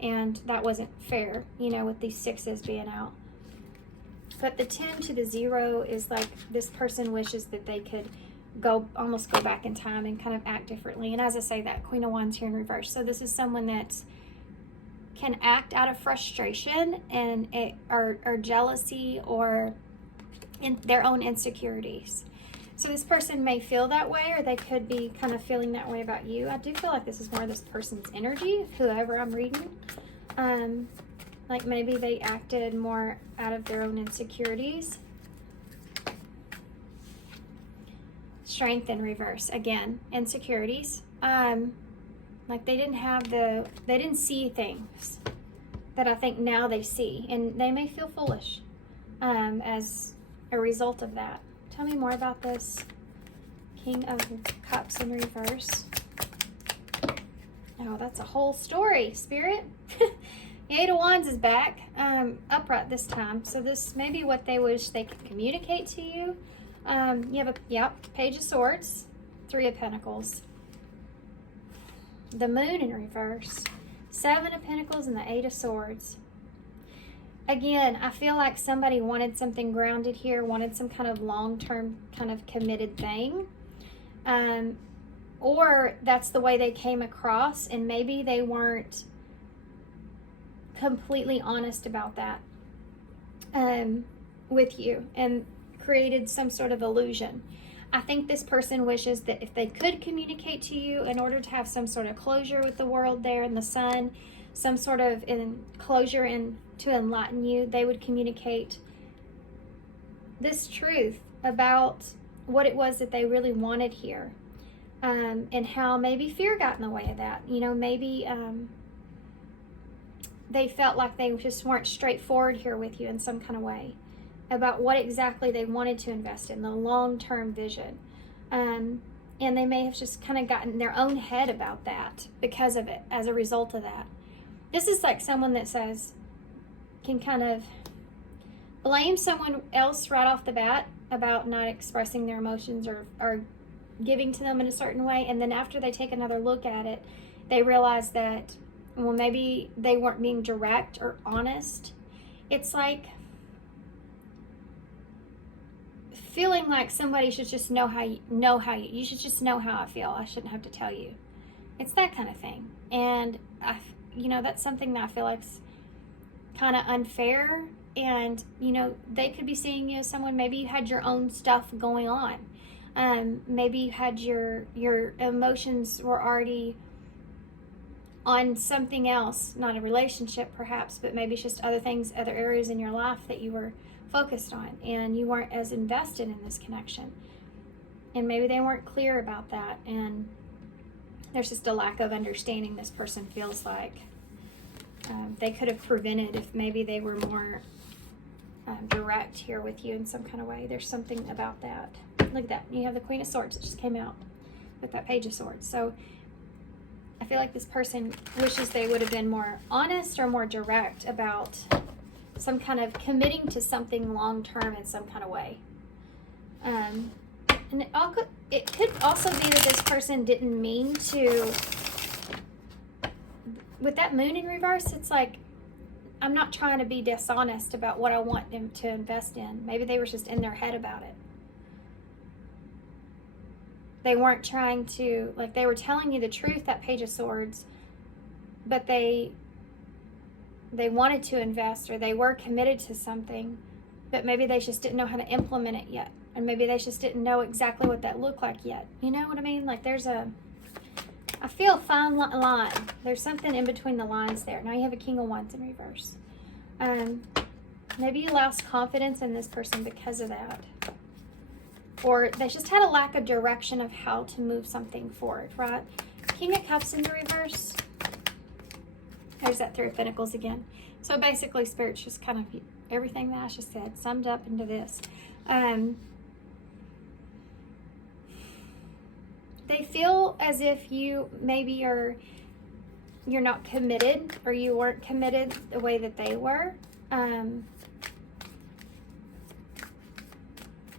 and that wasn't fair, with these 6s being out. But the 10 to the 0 is like this person wishes that they could almost go back in time and kind of act differently. And as I say, that Queen of Wands here in reverse. So this is someone that can act out of frustration or jealousy or in their own insecurities. So this person may feel that way, or they could be kind of feeling that way about you. I do feel like this is more this person's energy, whoever I'm reading. Like maybe they acted more out of their own insecurities. Strength in reverse. Again, insecurities. Like they didn't see things that I think now they see. And they may feel foolish as a result of that. Tell me more about this King of Cups in reverse. Oh, that's a whole story, Spirit. The 8 of Wands is back, upright this time. So this may be what they wish they could communicate to you. You have Page of Swords, 3 of Pentacles. The Moon in reverse, 7 of Pentacles, and the 8 of Swords. Again, I feel like somebody wanted something grounded here, wanted some kind of long-term kind of committed thing. Or that's the way they came across, and maybe they weren't completely honest about that with you, and created some sort of illusion. I think this person wishes that if they could communicate to you in order to have some sort of closure with the world there and the sun, some sort of closure and to enlighten you. They would communicate this truth about what it was that they really wanted here, and how maybe fear got in the way of that. You know, maybe they felt like they just weren't straightforward here with you in some kind of way about what exactly they wanted to invest in, the long-term vision. And they may have just kind of gotten in their own head about that because of it, as a result of that. This is like someone that can kind of blame someone else right off the bat about not expressing their emotions or giving to them in a certain way. And then after they take another look at it, they realize that, well, maybe they weren't being direct or honest. It's like feeling like somebody should just know how you should just know how I feel. I shouldn't have to tell you. It's that kind of thing. And that's something that I feel like's kind of unfair. And they could be seeing you as someone, maybe you had your own stuff going on. Maybe you had your emotions were already on something else, not a relationship perhaps, but maybe it's just other things, other areas in your life that you were focused on, and you weren't as invested in this connection. And maybe they weren't clear about that, and there's just a lack of understanding. This person feels like they could have prevented if maybe they were more direct here with you in some kind of way. There's something about that. Look at that. You have the Queen of Swords that just came out with that Page of Swords. So I feel like this person wishes they would have been more honest or more direct about some kind of committing to something long-term in some kind of way. And it could also be that this person didn't mean to. With that Moon in reverse, it's like, I'm not trying to be dishonest about what I want them to invest in. Maybe they were just in their head about it. They weren't trying to, like, they were telling you the truth, that Page of Swords, but they wanted to invest, or they were committed to something, but maybe they just didn't know how to implement it yet. And maybe they just didn't know exactly what that looked like yet. You know what I mean? Like, I feel a fine line. There's something in between the lines there. Now you have a King of Wands in reverse. Maybe you lost confidence in this person because of that. Or they just had a lack of direction of how to move something forward, right? King of Cups in the reverse. There's that Three of Pentacles again. So basically, Spirit's just kind of everything that I just said summed up into this. They feel as if you're not committed, or you weren't committed the way that they were.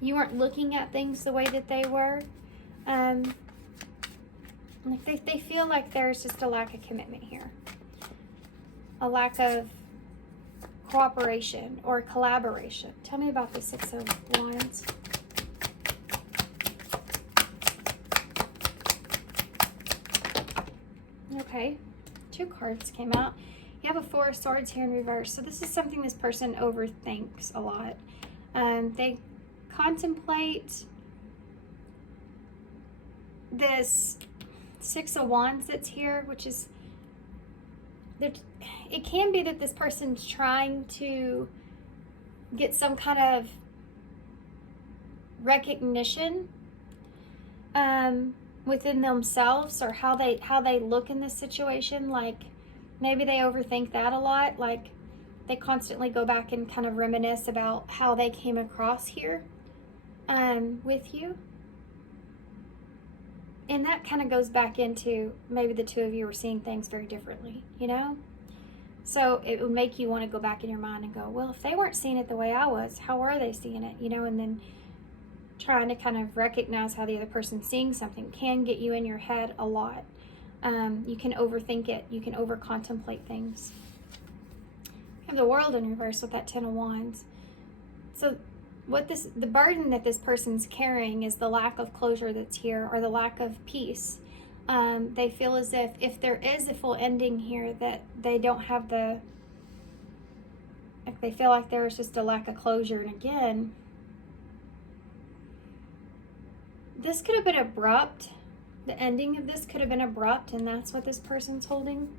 You weren't looking at things the way that they were. Like they feel like there's just a lack of commitment here. A lack of cooperation or collaboration. Tell me about the Six of Wands. Okay, 2 cards came out. You have a Four of Swords here in reverse. So this is something this person overthinks a lot. They contemplate this Six of Wands that's here, which is, it can be that this person's trying to get some kind of recognition within themselves, or how they look in this situation. Like, maybe they overthink that a lot. Like, they constantly go back and kind of reminisce about how they came across here with you. And that kind of goes back into maybe the two of you were seeing things very differently, you know? So it would make you want to go back in your mind and go, well, if they weren't seeing it the way I was, how were they seeing it, you know? And then trying to kind of recognize how the other person's seeing something can get you in your head a lot. You can overthink it. You can over-contemplate things. You have the World in reverse with that Ten of Wands. So the burden that this person's carrying is the lack of closure that's here, or the lack of peace. They feel as if there is a full ending here, that they don't have they feel like there is just a lack of closure. And again, this could have been abrupt. The ending of this could have been abrupt, and that's what this person's holding.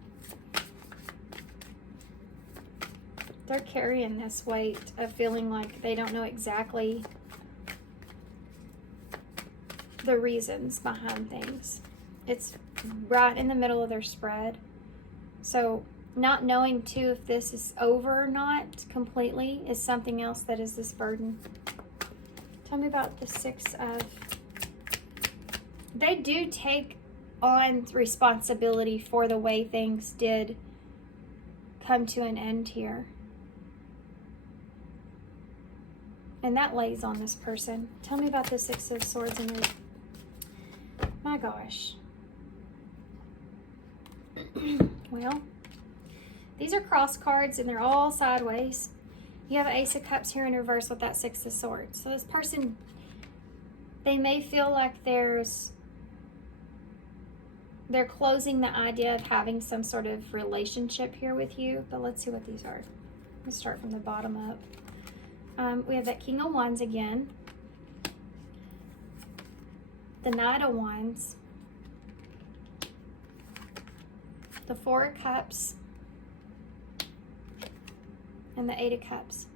They're carrying this weight of feeling like they don't know exactly the reasons behind things. It's right in the middle of their spread. So not knowing too if this is over or not completely is something else that is this burden. Tell me about the Six of... They do take on responsibility for the way things did come to an end here. And that lays on this person. Tell me about the Six of Swords and your... My gosh. Well, these are cross cards and they're all sideways. You have an Ace of Cups here in reverse with that Six of Swords. So this person, they may feel like they're closing the idea of having some sort of relationship here with you. But let's see what these are. Let's start from the bottom up. We have that King of Wands again. The Knight of Wands. The Four of Cups. And the Eight of Cups.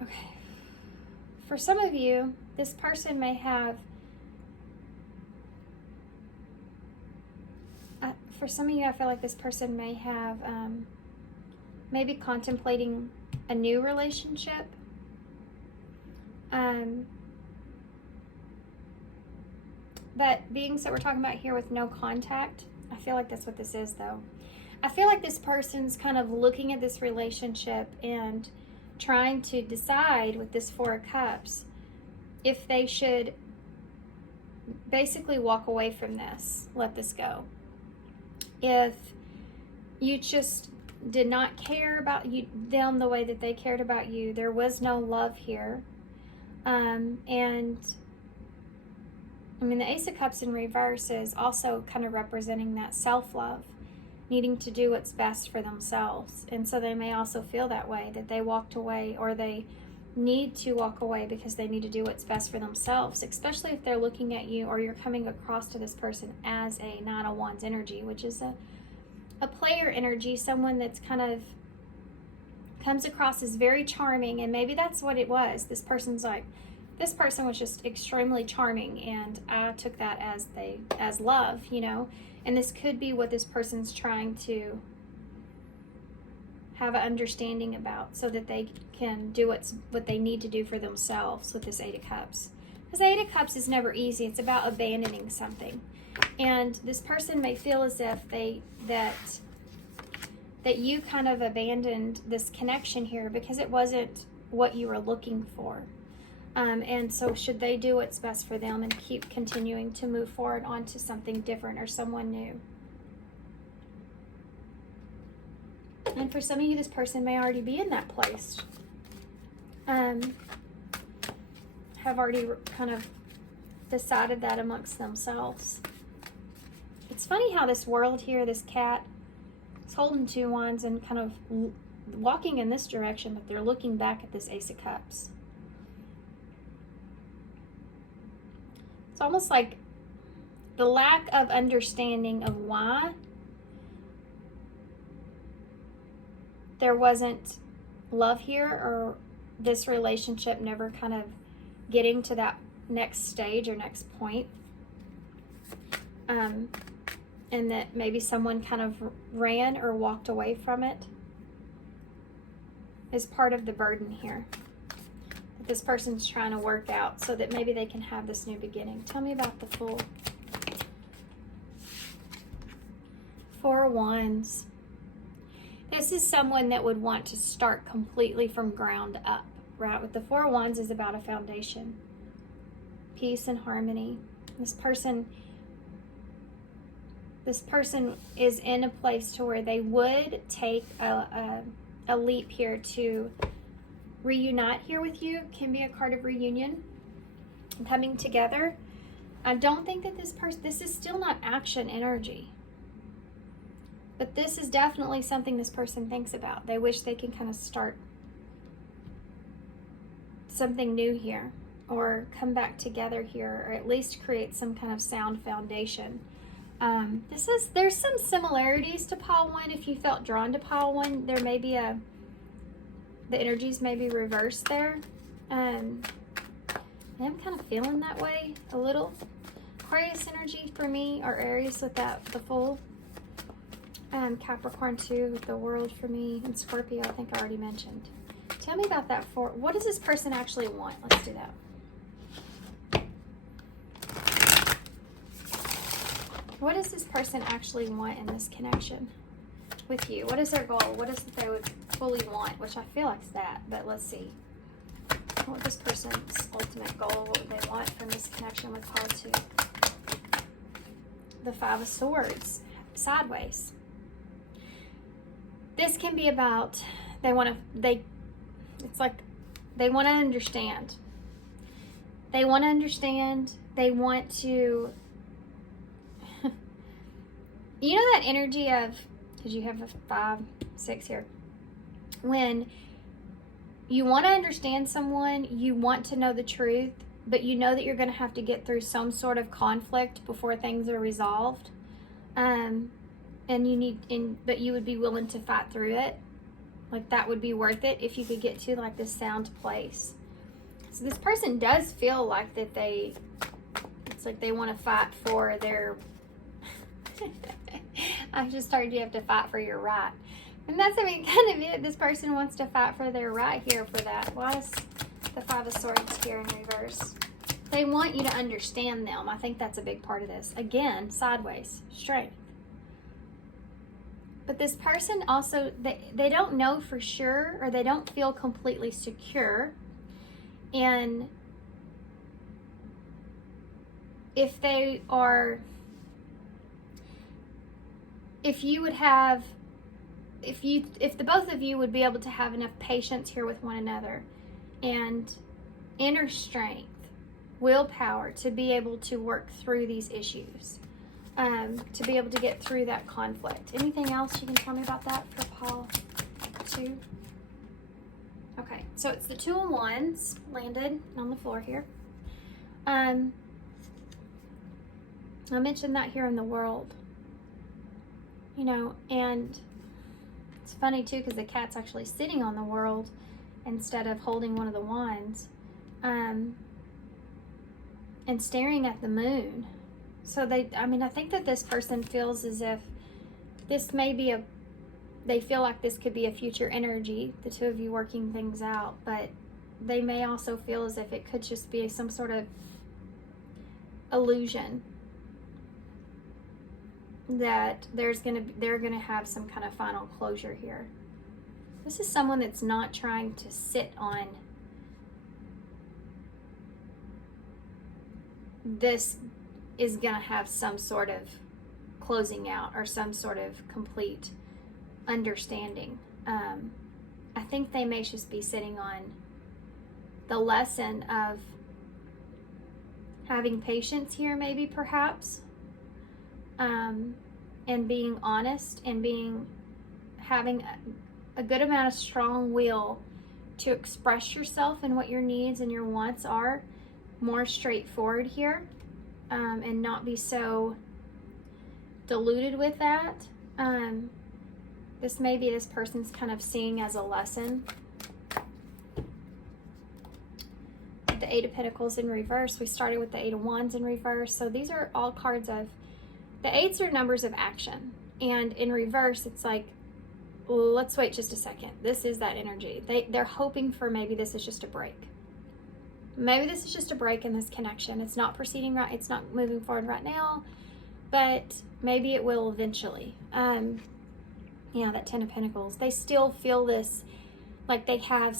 Okay. For some of you, this person may have... for some of you, I feel like this person may have... maybe contemplating a new relationship. But being so we're talking about here with no contact, I feel like that's what this is though. I feel like this person's kind of looking at this relationship and trying to decide with this Four of Cups if they should basically walk away from this, let this go. If you just did not care about them the way that they cared about you, there was no love here. And I mean, the Ace of Cups in reverse is also kind of representing that self-love, needing to do what's best for themselves. And so they may also feel that way, that they walked away, or they need to walk away because they need to do what's best for themselves, especially if they're looking at you or you're coming across to this person as a Nine of Wands energy, which is a player energy, someone that's kind of comes across as very charming. And maybe that's what it was. This person's like, this person was just extremely charming, and I took that as love, you know. And this could be what this person's trying to have an understanding about, so that they can do what they need to do for themselves with this Eight of Cups. Because the Eight of Cups is never easy. It's about abandoning something. And this person may feel as if that you kind of abandoned this connection here because it wasn't what you were looking for. And so should they do what's best for them and keep continuing to move forward onto something different or someone new? And for some of you, this person may already be in that place. Have already kind of decided that amongst themselves. It's funny how this world here, this cat, is holding two wands and kind of walking in this direction, but they're looking back at this Ace of Cups. It's almost like the lack of understanding of why there wasn't love here, or this relationship never kind of getting to that next stage or next point. And that maybe someone kind of ran or walked away from it is part of the burden here that this person's trying to work out, so that maybe they can have this new beginning. Tell me about the Fool. Four of Wands. This is someone that would want to start completely from ground up, right? With the Four of Wands is about a foundation, peace and harmony. This person is in a place to where they would take a leap here to reunite here with you. Can be a card of reunion, coming together. I don't think that this is still not action energy, but this is definitely something this person thinks about. They wish they can kind of start something new here, or come back together here, or at least create some kind of sound foundation. There's some similarities to pile 1. If you felt drawn to pile 1, there may be the energies may be reversed there. I'm kind of feeling that way a little. Aquarius energy for me, or Aries with the full. Capricorn 2 with the world for me, and Scorpio I think I already mentioned. Tell me about that. What does this person actually want? Let's do that. What does this person actually want in this connection with you? What is their goal? What is it they would fully want? Which I feel like it's that, but let's see. What this person's ultimate goal? What would they want from this connection with pile 2? The 5 of Swords, sideways. This can be about it's like they want to understand. They want to understand. They want to, you know, that energy of, because you have a 5, 6 here. When you want to understand someone, you want to know the truth, but you know that you're going to have to get through some sort of conflict before things are resolved. But you would be willing to fight through it. Like that would be worth it if you could get to like this sound place. So this person does feel like that it's like they want to fight for their, I just heard you have to fight for your right. And that's, I mean, kind of it. This person wants to fight for their right here for that. Why is the 5 of Swords here in reverse? They want you to understand them. I think that's a big part of this. Again, sideways, straight. But this person also, they don't know for sure, or they don't feel completely secure. And if the both of you would be able to have enough patience here with one another and inner strength, willpower to be able to work through these issues, to be able to get through that conflict. Anything else you can tell me about that for pile 2? Okay, so it's the 2 of Wands landed on the floor here. I mentioned that here in the world, you know, and it's funny too because the cat's actually sitting on the world instead of holding one of the wands, and staring at the moon. So I think that this person feels as if this may be they feel like this could be a future energy, the 2 of you working things out, but they may also feel as if it could just be some sort of illusion that they're gonna have some kind of final closure here. This is someone that's not trying to sit on this is gonna have some sort of closing out or some sort of complete understanding. I think they may just be sitting on the lesson of having patience here, maybe, perhaps, and being honest and having a good amount of strong will to express yourself and what your needs and your wants are more straightforward here, and not be so diluted with that. This may be this person's kind of seeing as a lesson. The 8 of Pentacles in reverse. We started with the 8 of Wands in reverse. So these are all cards of, the 8s are numbers of action. And in reverse, it's like, well, let's wait just a second. This is that energy. They're hoping for maybe this is just a break. Maybe this is just a break in this connection. It's not proceeding right. It's not moving forward right now, but maybe it will eventually. Yeah, that 10 of Pentacles. They still feel this, like they have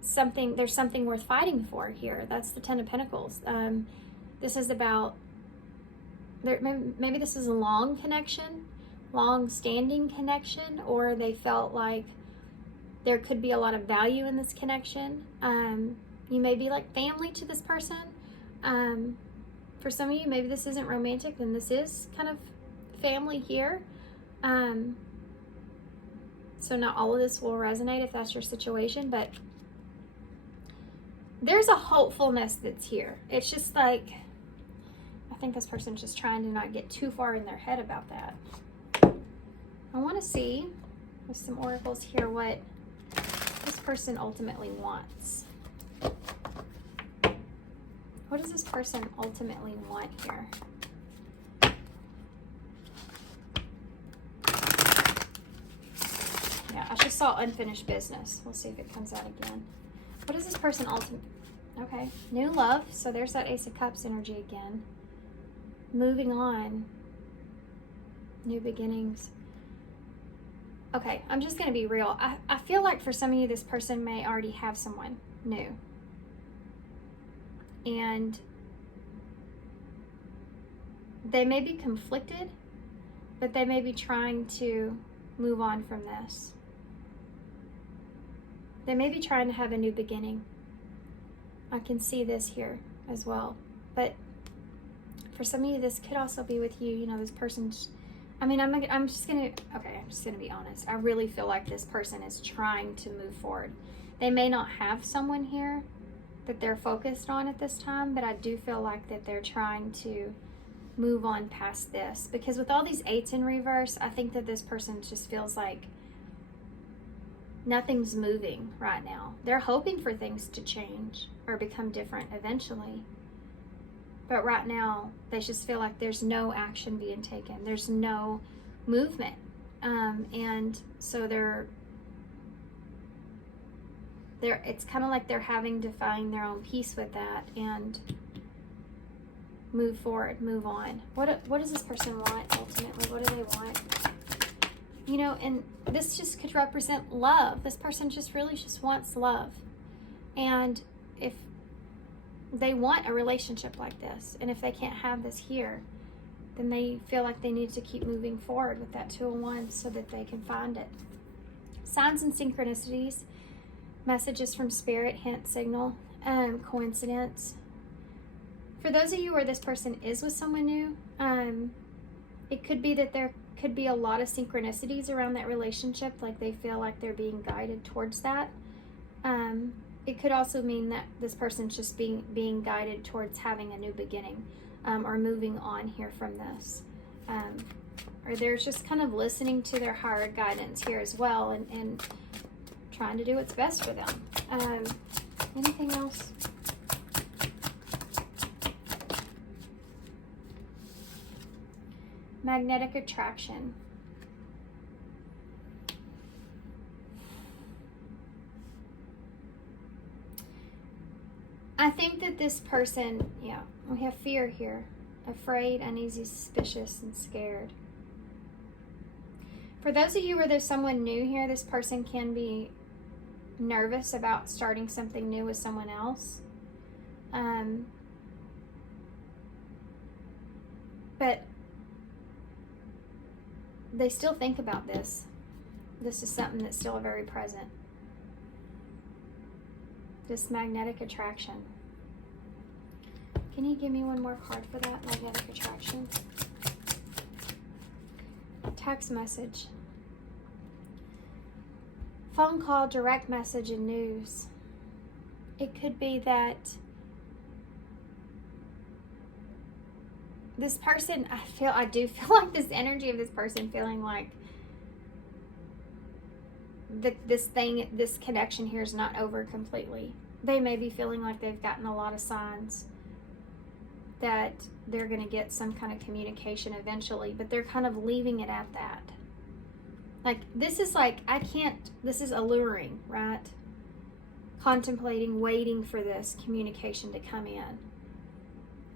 something, there's something worth fighting for here. That's the 10 of Pentacles. This is about, maybe this is a long connection, long-standing connection, or they felt like there could be a lot of value in this connection. You may be like family to this person. For some of you, maybe this isn't romantic, then this is kind of family here. So not all of this will resonate if that's your situation, but there's a hopefulness that's here. It's just like, I think this person's just trying to not get too far in their head about that. I want to see with some oracles here what this person ultimately wants. What does this person ultimately want here? Yeah, I just saw unfinished business. We'll see if it comes out again. What does this person ultimately... Okay, new love. So there's that Ace of Cups energy again. Moving on. New beginnings. Okay, I'm just going to be real. I feel like for some of you, this person may already have someone new. And they may be conflicted, but they may be trying to move on from this. They may be trying to have a new beginning. I can see this here as well. But for some of you, this could also be with you. You know, this person's... I mean, I'm just going to be honest. I really feel like this person is trying to move forward. They may not have someone here that they're focused on at this time, but I do feel like that they're trying to move on past this. Because with all these 8s in reverse, I think that this person just feels like nothing's moving right now. They're hoping for things to change or become different eventually. But right now, they just feel like there's no action being taken. There's no movement. And so it's kind of like they're having to find their own peace with that and move forward, move on. What does this person want ultimately? What do they want? You know, and this just could represent love. This person just really just wants love. And if they want a relationship like this, and if they can't have this here, then they feel like they need to keep moving forward with that 2 of Wands so that they can find it. Signs and synchronicities, messages from spirit, hint, signal, coincidence. For those of you where this person is with someone new, it could be that there could be a lot of synchronicities around that relationship, like they feel like they're being guided towards that. It could also mean that this person's just being guided towards having a new beginning, or moving on here from this. Or they're just kind of listening to their higher guidance here as well, and trying to do what's best for them. Anything else? Magnetic attraction. I think that this person, yeah, we have fear here. Afraid, uneasy, suspicious, and scared. For those of you where there's someone new here, this person can be nervous about starting something new with someone else. But they still think about this. This is something that's still very present. This magnetic attraction. Can you give me one more card for that? Magnetic attraction. Text message. Phone call, direct message, and news. It could be that this person, I do feel like this energy of this person feeling like this connection here is not over completely. They may be feeling like they've gotten a lot of signs that they're going to get some kind of communication eventually, but they're kind of leaving it at that. Like, this is like, this is alluring, right? Contemplating, waiting for this communication to come in.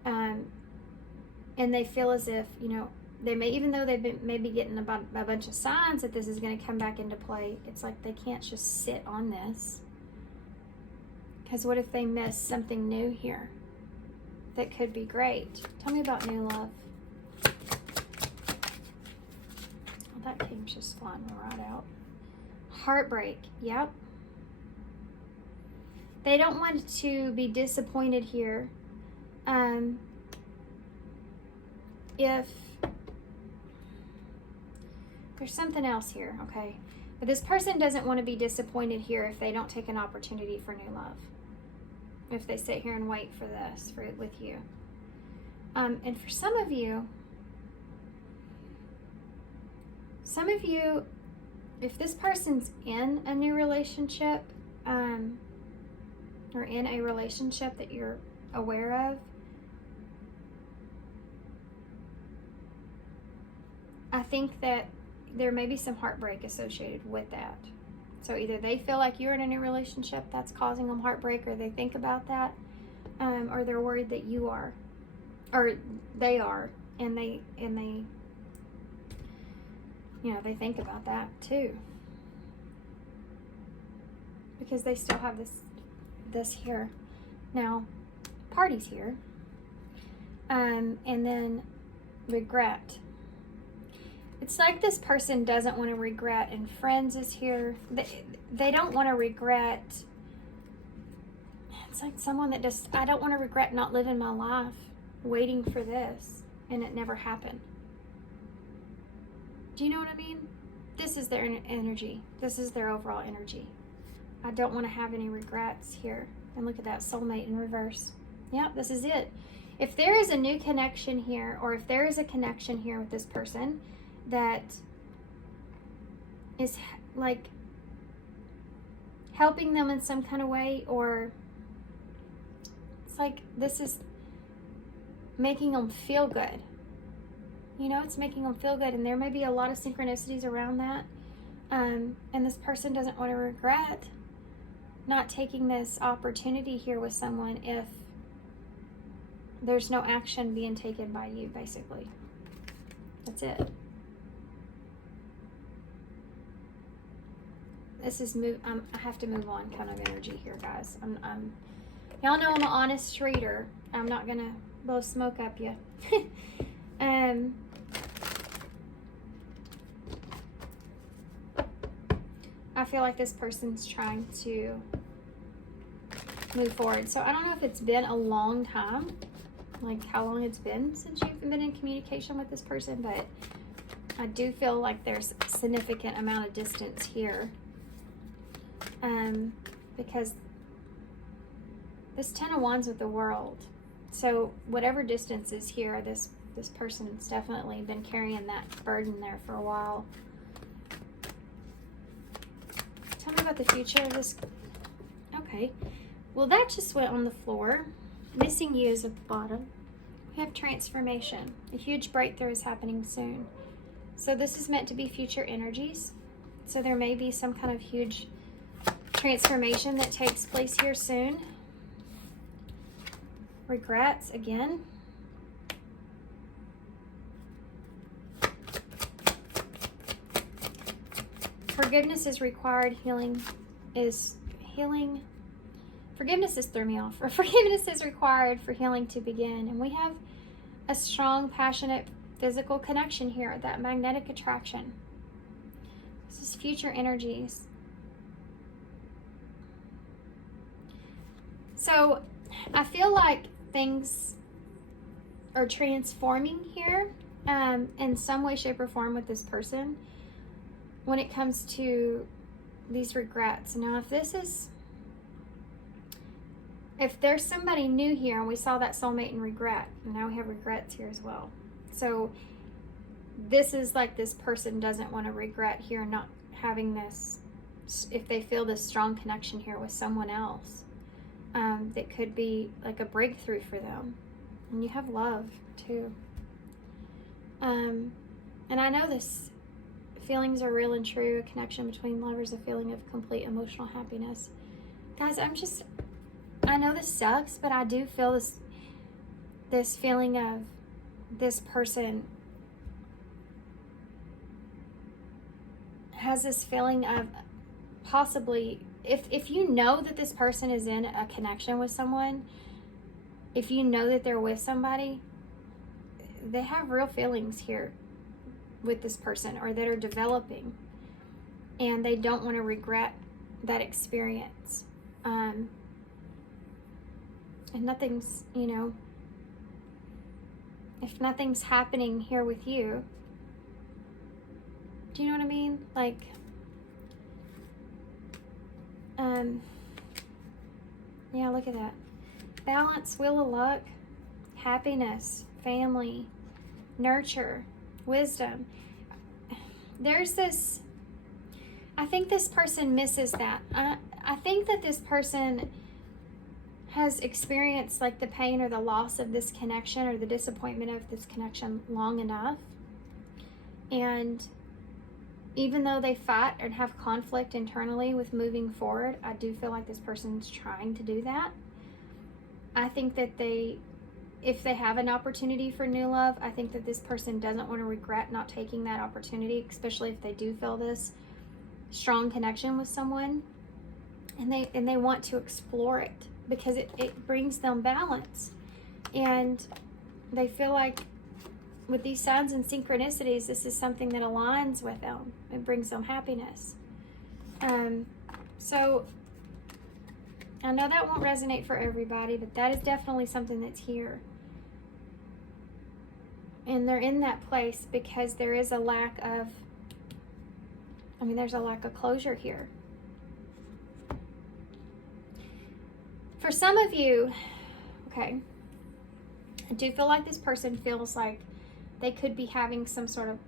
And they feel as if, you know, they may, even though they've been maybe getting a bunch of signs that this is going to come back into play, it's like they can't just sit on this. Because what if they miss something new here that could be great? Tell me about new love. Oh, that game's just flying right out. Heartbreak. Yep. They don't want to be disappointed here. If there's something else here, okay? But this person doesn't want to be disappointed here if they don't take an opportunity for new love. If they sit here and wait for this with you. And for some of you, if this person's in a new relationship, or in a relationship that you're aware of, I think that there may be some heartbreak associated with that. So either they feel like you're in a new relationship that's causing them heartbreak, or they think about that, or they're worried that you are, or they are, and they they think about that too, because they still have this here. Now, party's here, and then regret. It's like this person doesn't want to regret, and friends is here. They don't want to regret. It's like someone that just, I don't want to regret not living my life waiting for this, and it never happened. Do you know what I mean? This is their energy. This is their overall energy. I don't want to have any regrets here. And look at that, soulmate in reverse. Yep, this is it. If there is a new connection here, or if there is a connection here with this person that is like helping them in some kind of way, or it's like this is making them feel good. It's making them feel good, and there may be a lot of synchronicities around that. And this person doesn't want to regret not taking this opportunity here with someone if there's no action being taken by you, basically. That's it. This is I have to move on kind of energy here, guys. Y'all know I'm an honest reader. I'm not gonna blow smoke up you. I feel like this person's trying to move forward. So I don't know if it's been a long time, like how long it's been since you've been in communication with this person, but I do feel like there's a significant amount of distance here. Because this 10 of Wands with the World. So whatever distance is here, this person's definitely been carrying that burden there for a while. Tell me about the future of this. Okay. Well, that just went on the floor. Missing you is at the bottom. We have transformation. A huge breakthrough is happening soon. So this is meant to be future energies. So there may be some kind of huge transformation that takes place here soon. Regrets again. Forgiveness is required. Forgiveness has thrown me off. Forgiveness is required for healing to begin. And we have a strong, passionate, physical connection here, that magnetic attraction. This is future energies. So I feel like things are transforming here in some way, shape, or form with this person when it comes to these regrets. Now, if there's somebody new here, and we saw that soulmate in regret, and now we have regrets here as well. So this is like this person doesn't want to regret here not having this, if they feel this strong connection here with someone else. That could be like a breakthrough for them. And you have love too. And I know this feelings are real and true. A connection between lovers, a feeling of complete emotional happiness. Guys, I know this sucks, but I do feel this feeling of this person has this feeling of possibly, if you know that this person is in a connection with someone, if you know that they're with somebody, they have real feelings here with this person, or that are developing, and they don't want to regret that experience. And nothing's, if nothing's happening here with you, do you know what I mean? Like, yeah, look at that. Balance, wheel of luck, happiness, family, nurture, wisdom. There's this, I think this person misses that. I think that this person has experienced like the pain or the loss of this connection or the disappointment of this connection long enough. And even though they fight and have conflict internally with moving forward, I do feel like this person's trying to do that. I think that if they have an opportunity for new love, I think that this person doesn't want to regret not taking that opportunity, especially if they do feel this strong connection with someone, and they want to explore it because it brings them balance, and they feel like with these signs and synchronicities, this is something that aligns with them. It brings them happiness. So I know that won't resonate for everybody, but that is definitely something that's here. And they're in that place because there is a lack of, there's a lack of closure here. For some of you, okay, I do feel like this person feels like they could be having some sort of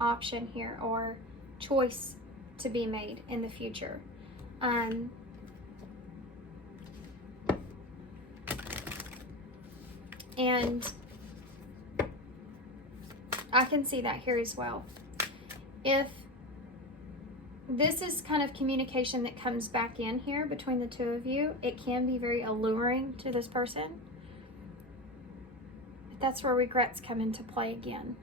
option here or choice to be made in the future. And I can see that here as well. If this is kind of communication that comes back in here between the two of you, it can be very alluring to this person. But that's where regrets come into play again.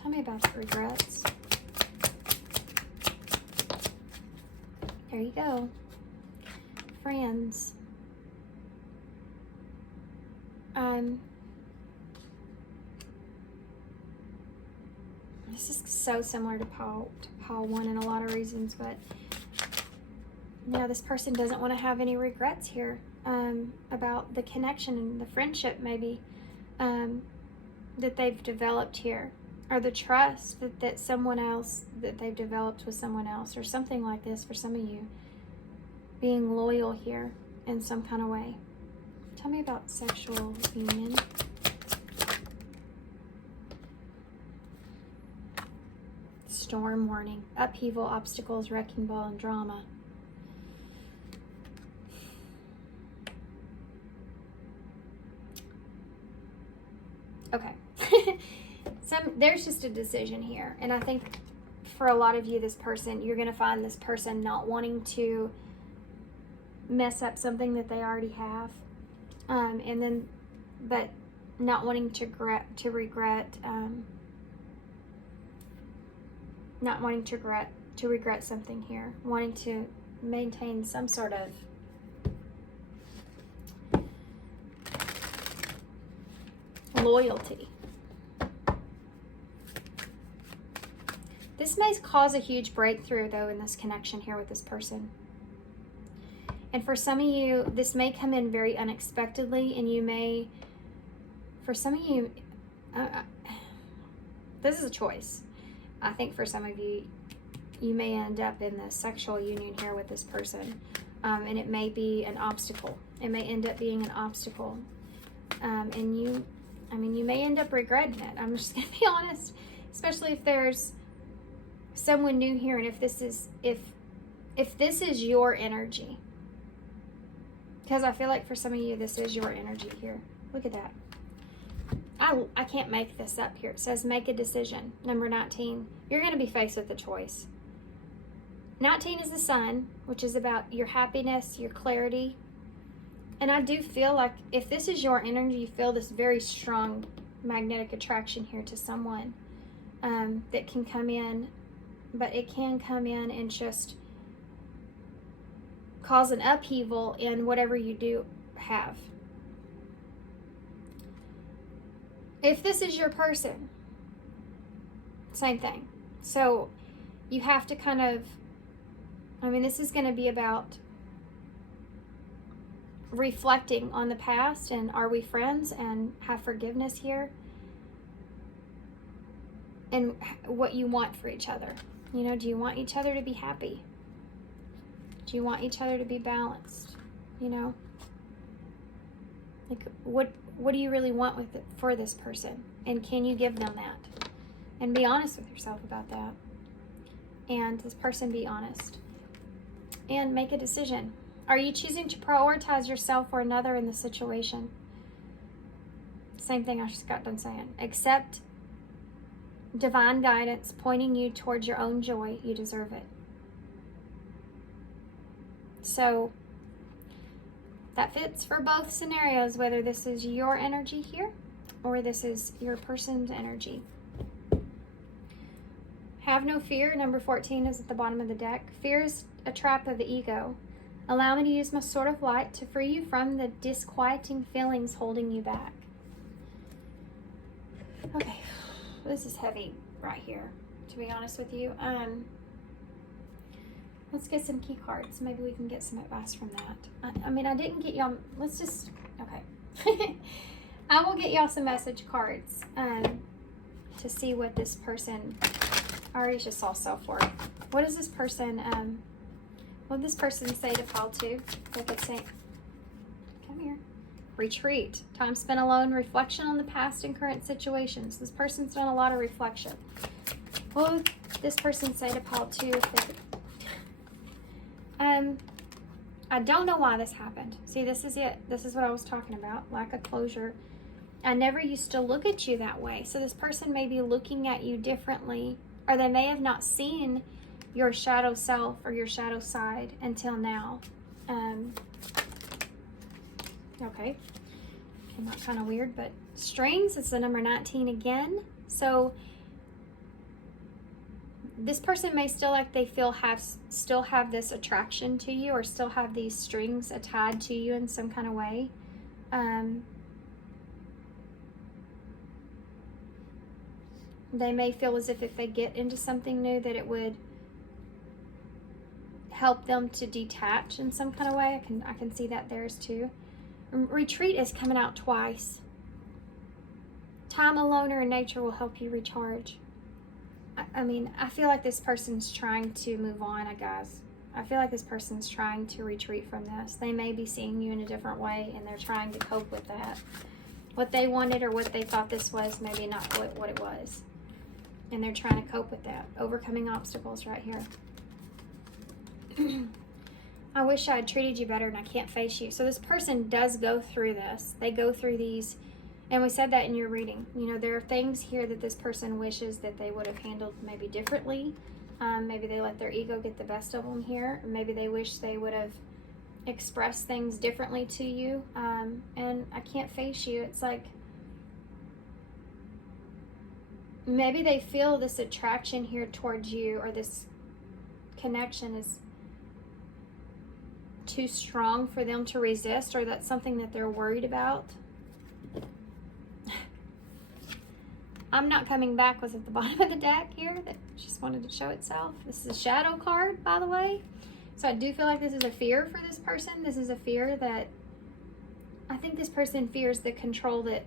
Tell me about the regrets. There you go. Friends. This is so similar to pile 1 in a lot of reasons, but this person doesn't want to have any regrets here about the connection and the friendship maybe that they've developed here, or the trust that someone else, that they've developed with someone else, or something like this for some of you. Being loyal here in some kind of way. Tell me about sexual union. Storm warning, upheaval, obstacles, wrecking ball, and drama. Okay. There's just a decision here. And I think for a lot of you, this person, you're going to find this person not wanting to mess up something that they already have. But not wanting to regret not wanting to regret something here, wanting to maintain some sort of loyalty. This may cause a huge breakthrough, though, in this connection here with this person. And for some of you, this may come in very unexpectedly, and you may, for some of you, this is a choice. I think for some of you, you may end up in the sexual union here with this person, and it may be an obstacle. It may end up being an obstacle, and you may end up regretting it. I'm just gonna be honest, especially if there's someone new here, and if this is your energy, because I feel like for some of you, this is your energy here. Look at that. I can't make this up here. It says make a decision. Number 19. You're going to be faced with a choice. 19 is the sun, which is about your happiness, your clarity. And I do feel like if this is your energy, you feel this very strong magnetic attraction here to someone that can come in, but it can come in and just cause an upheaval in whatever you do have. If this is your person, same thing. So you have to kind of, this is going to be about reflecting on the past, and are we friends, and have forgiveness here, and what you want for each other. Do you want each other to be happy? Do you want each other to be balanced? Like, what do you really want with it for this person? And can you give them that? And be honest with yourself about that. And this person be honest. And make a decision. Are you choosing to prioritize yourself or another in the situation? Same thing I just got done saying. Accept divine guidance pointing you towards your own joy. You deserve it. So that fits for both scenarios, whether this is your energy here or this is your person's energy. Have no fear. Number 14 is at the bottom of the deck. Fear is a trap of the ego. Allow me to use my sword of light to free you from the disquieting feelings holding you back. Okay, this is heavy right here, to be honest with you. Let's get some key cards. Maybe we can get some advice from that. I mean, I didn't get y'all, let's just, okay. I will get y'all some message cards to see what this person, I already just saw self-worth. What does this person, what did this person say to pile 2? What they say, come here. Retreat. Time spent alone. Reflection on the past and current situations. This person's done a lot of reflection. What would this person say to pile 2 if they, I don't know why this happened. See, this is it. This is what I was talking about. Lack of closure. I never used to look at you that way. So this person may be looking at you differently, or they may have not seen your shadow self or your shadow side until now. Okay. Came out kind of weird, but strings, it's the number 19 again. So this person may still like they still have this attraction to you, or still have these strings tied to you in some kind of way. They may feel as if they get into something new that it would help them to detach in some kind of way. I can see that there's too. Retreat is coming out twice. Time alone or in nature will help you recharge. I mean, I feel like this person's trying to move on, guys. I feel like this person's trying to retreat from this. They may be seeing you in a different way, and they're trying to cope with that. What they wanted or what they thought this was, maybe not what it was. And they're trying to cope with that. Overcoming obstacles right here. I wish I had treated you better and I can't face you. So this person does go through this. They go through these, and we said that in your reading. You know, there are things here that this person wishes that they would have handled maybe differently. Maybe they let their ego get the best of them here. Maybe they wish they would have expressed things differently to you. And I can't face you. It's like, maybe they feel this attraction here towards you, or this connection is too strong for them to resist, or that's something that they're worried about. I'm not coming back was at the bottom of the deck here. That just wanted to show itself. This is a shadow card, by the way. So I do feel like this is a fear for this person. This is a fear that I think this person fears the control that,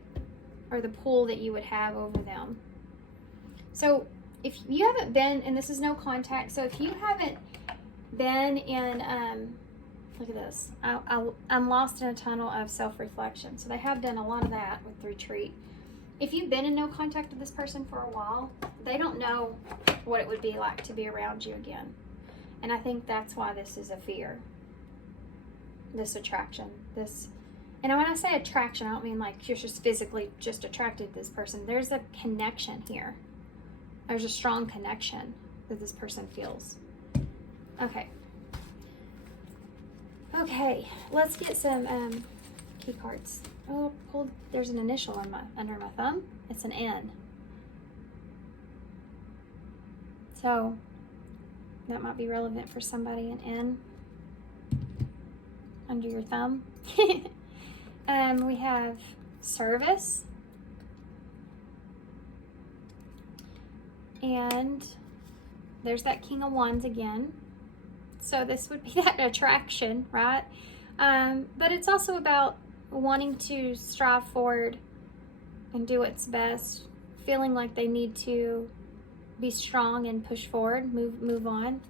or the pull that you would have over them. So if you haven't been, and this is no contact, so if you haven't been in, look at this. I'm lost in a tunnel of self-reflection. So they have done a lot of that with retreat. If you've been in no contact with this person for a while, they don't know what it would be like to be around you again. And I think that's why this is a fear. This attraction. This, and when I say attraction, I don't mean like you're just physically just attracted to this person. There's a connection here. There's a strong connection that this person feels. Okay. Okay, let's get some key cards. Oh, hold, there's an initial on under my thumb. It's an N. So that might be relevant for somebody, an N under your thumb. We have service. And there's that King of Wands again. So this would be that attraction, right? But it's also about wanting to strive forward and do what's best, feeling like they need to be strong and push forward, move on.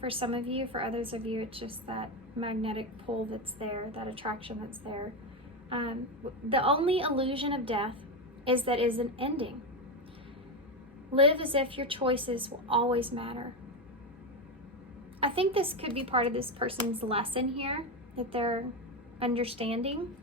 For for some of you. For others of you, it's just that magnetic pull that's there, that attraction that's there. The only illusion of death is that it is an ending. Live as if your choices will always matter. I think this could be part of this person's lesson here, that they're understanding.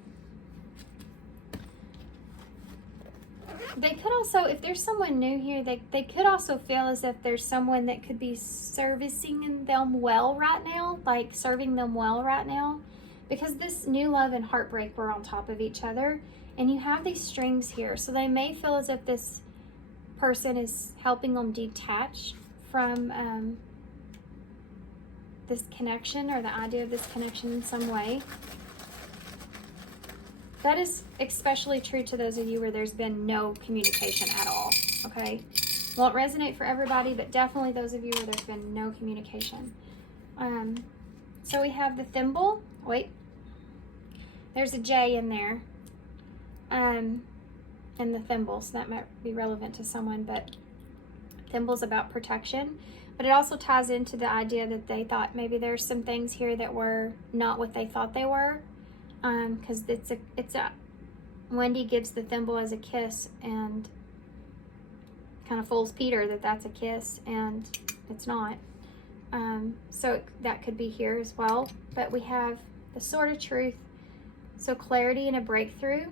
They could also, if there's someone new here, they could also feel as if there's someone that could be servicing them well right now, like serving them well right now. Because this new love and heartbreak were on top of each other, and you have these strings here. So they may feel as if this person is helping them detach from this connection, or the idea of this connection in some way. That is especially true to those of you where there's been no communication at all, okay? Won't resonate for everybody, but definitely those of you where there's been no communication. So we have the thimble. Wait. There's a J in there. And the thimble, so that might be relevant to someone, but thimble's about protection. But it also ties into the idea that they thought maybe there's some things here that were not what they thought they were. Because it's a Wendy gives the thimble as a kiss and kind of fools Peter that that's a kiss, and it's not. So that could be here as well. But we have the Sword of Truth, so clarity and a breakthrough,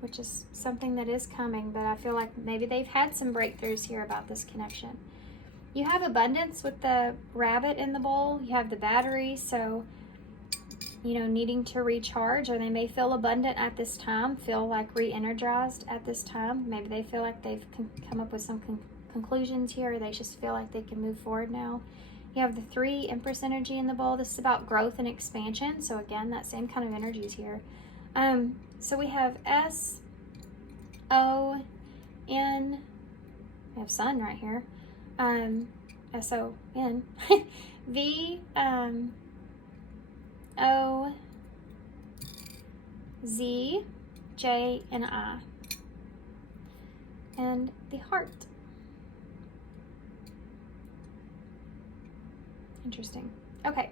which is something that is coming, but I feel like maybe they've had some breakthroughs here about this connection. You have abundance with the rabbit in the bowl. You have the battery, so needing to recharge, or they may feel abundant at this time, feel like re-energized at this time. Maybe they feel like they've come up with some conclusions here, or they just feel like they can move forward now. You have the 3 Empress energy in the bowl. This is about growth and expansion. So again, that same kind of energy is here. So we have S-O-N. We have sun right here. S-O-N. V, O, Z, J, and I. And the heart. Interesting. Okay,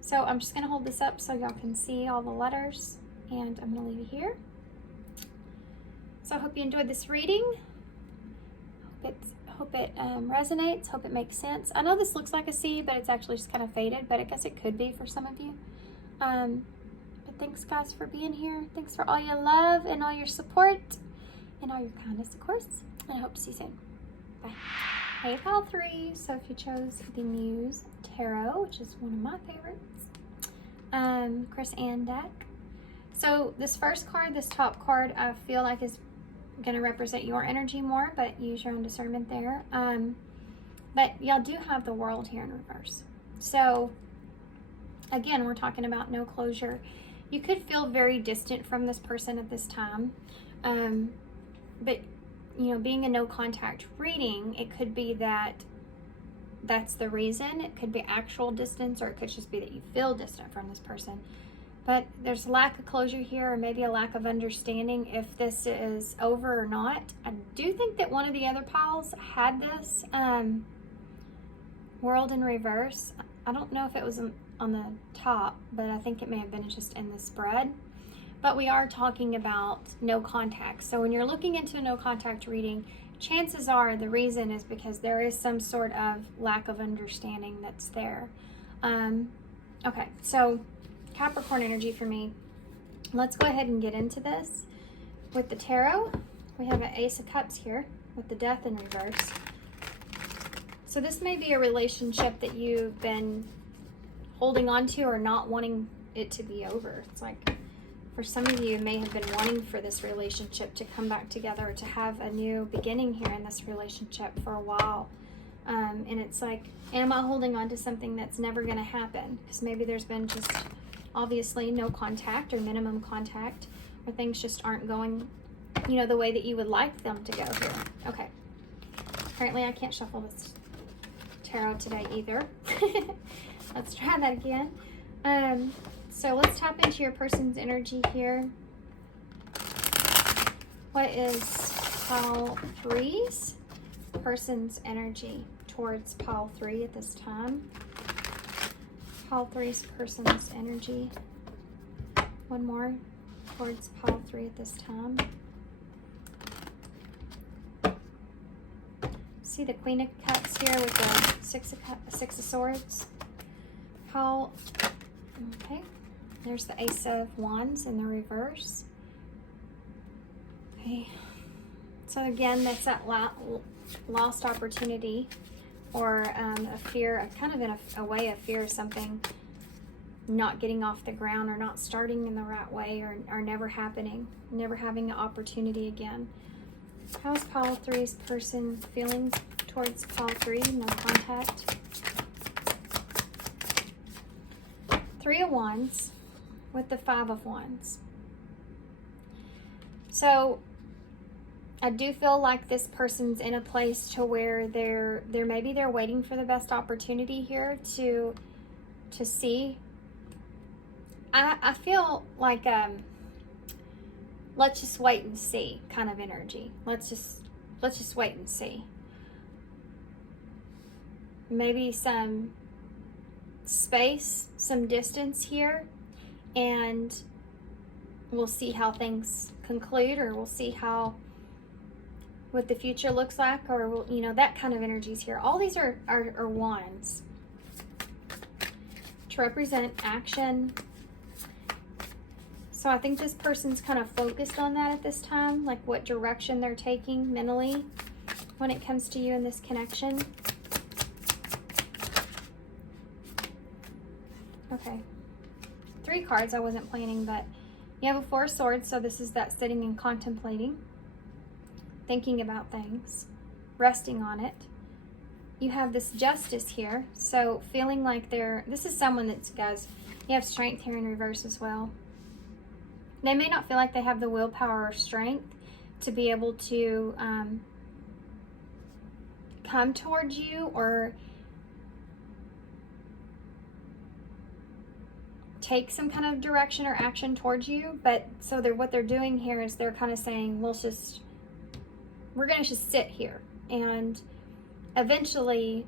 so I'm just going to hold this up so y'all can see all the letters, and I'm going to leave it here. So I hope you enjoyed this reading. Hope it resonates. Hope it makes sense. I know this looks like a C, but it's actually just kind of faded, but I guess it could be for some of you. But thanks, guys, for being here. Thanks for all your love and all your support and all your kindness, of course. And I hope to see you soon. Bye. Hey, pile 3. So if you chose the Muse Tarot, which is one of my favorites, Chris Ann deck. So this first card, this top card, I feel like is going to represent your energy more, but use your own discernment there. But y'all do have the World here in reverse. So again, we're talking about no closure. You could feel very distant from this person at this time. But being a no contact reading, it could be that that's the reason. It could be actual distance, or it could just be that you feel distant from this person. But there's lack of closure here, or maybe a lack of understanding if this is over or not. I do think that one of the other piles had this World in reverse. I don't know if it was on the top, but I think it may have been just in the spread. But we are talking about no contact. So when you're looking into a no contact reading, chances are the reason is because there is some sort of lack of understanding that's there. Okay, so Capricorn energy for me. Let's go ahead and get into this. With the tarot, we have an Ace of Cups here with the Death in reverse. So this may be a relationship that you've been holding on to or not wanting it to be over. It's like, for some of you, may have been wanting for this relationship to come back together, or to have a new beginning here in this relationship for a while. And it's like, am I holding on to something that's never going to happen? Because maybe there's been just obviously no contact or minimum contact, or things just aren't going, the way that you would like them to go here. Okay. Apparently I can't shuffle this tarot today either. Let's try that again. So let's tap into your person's energy here. What is pile 3's person's energy towards pile 3 at this time. Pile 3's person's energy. One more towards pile 3 at this time. See the Queen of Cups here with the Six of Swords. Pile, okay. There's the Ace of Wands in the reverse. Okay. So again, that's that lost opportunity, or a fear, kind of in a way of fear of something not getting off the ground, or not starting in the right way, or never happening, never having an opportunity again. How's pile 3's person feeling towards pile 3? No contact. 3 of Wands with the 5 of Wands. So I do feel like this person's in a place to where maybe they're waiting for the best opportunity here to see. I feel like let's just wait and see kind of energy. Let's just wait and see. Maybe some space, some distance here, and we'll see how things conclude, or we'll see what the future looks like, or you know, that kind of energies here. All these are wands to represent action. So I think this person's kind of focused on that at this time, like what direction they're taking mentally when it comes to you in this connection. Okay. 3 cards I wasn't planning, but you have a 4 of Swords, so this is that sitting and contemplating, thinking about things, resting on it. You have this Justice here, so feeling like this is someone that's, guys, you have Strength here in reverse as well. They may not feel like they have the willpower or strength to be able to come towards you or take some kind of direction or action towards you, but so what they're doing here is they're kind of saying, we're gonna just sit here, and eventually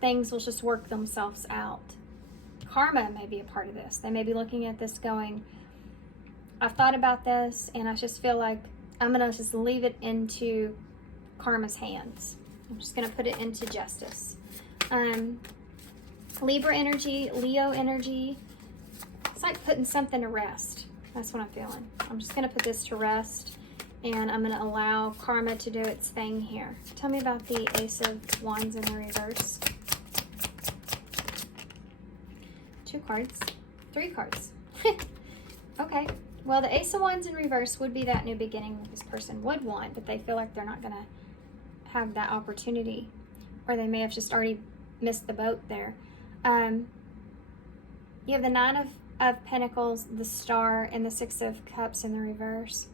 things will just work themselves out. Karma may be a part of this. They may be looking at this going, I've thought about this, and I just feel like I'm gonna just leave it into karma's hands. I'm just gonna put it into justice. Libra energy, Leo energy. It's like putting something to rest. That's what I'm feeling. I'm just gonna put this to rest, and I'm gonna allow karma to do its thing here. Tell me about the Ace of Wands in the reverse. 2 cards, 3 cards. Okay. Well, the Ace of Wands in reverse would be that new beginning this person would want, but they feel like they're not going to have that opportunity, or they may have just already missed the boat there. You have the 9 of Pentacles, the Star, and the 6 of Cups in the reverse.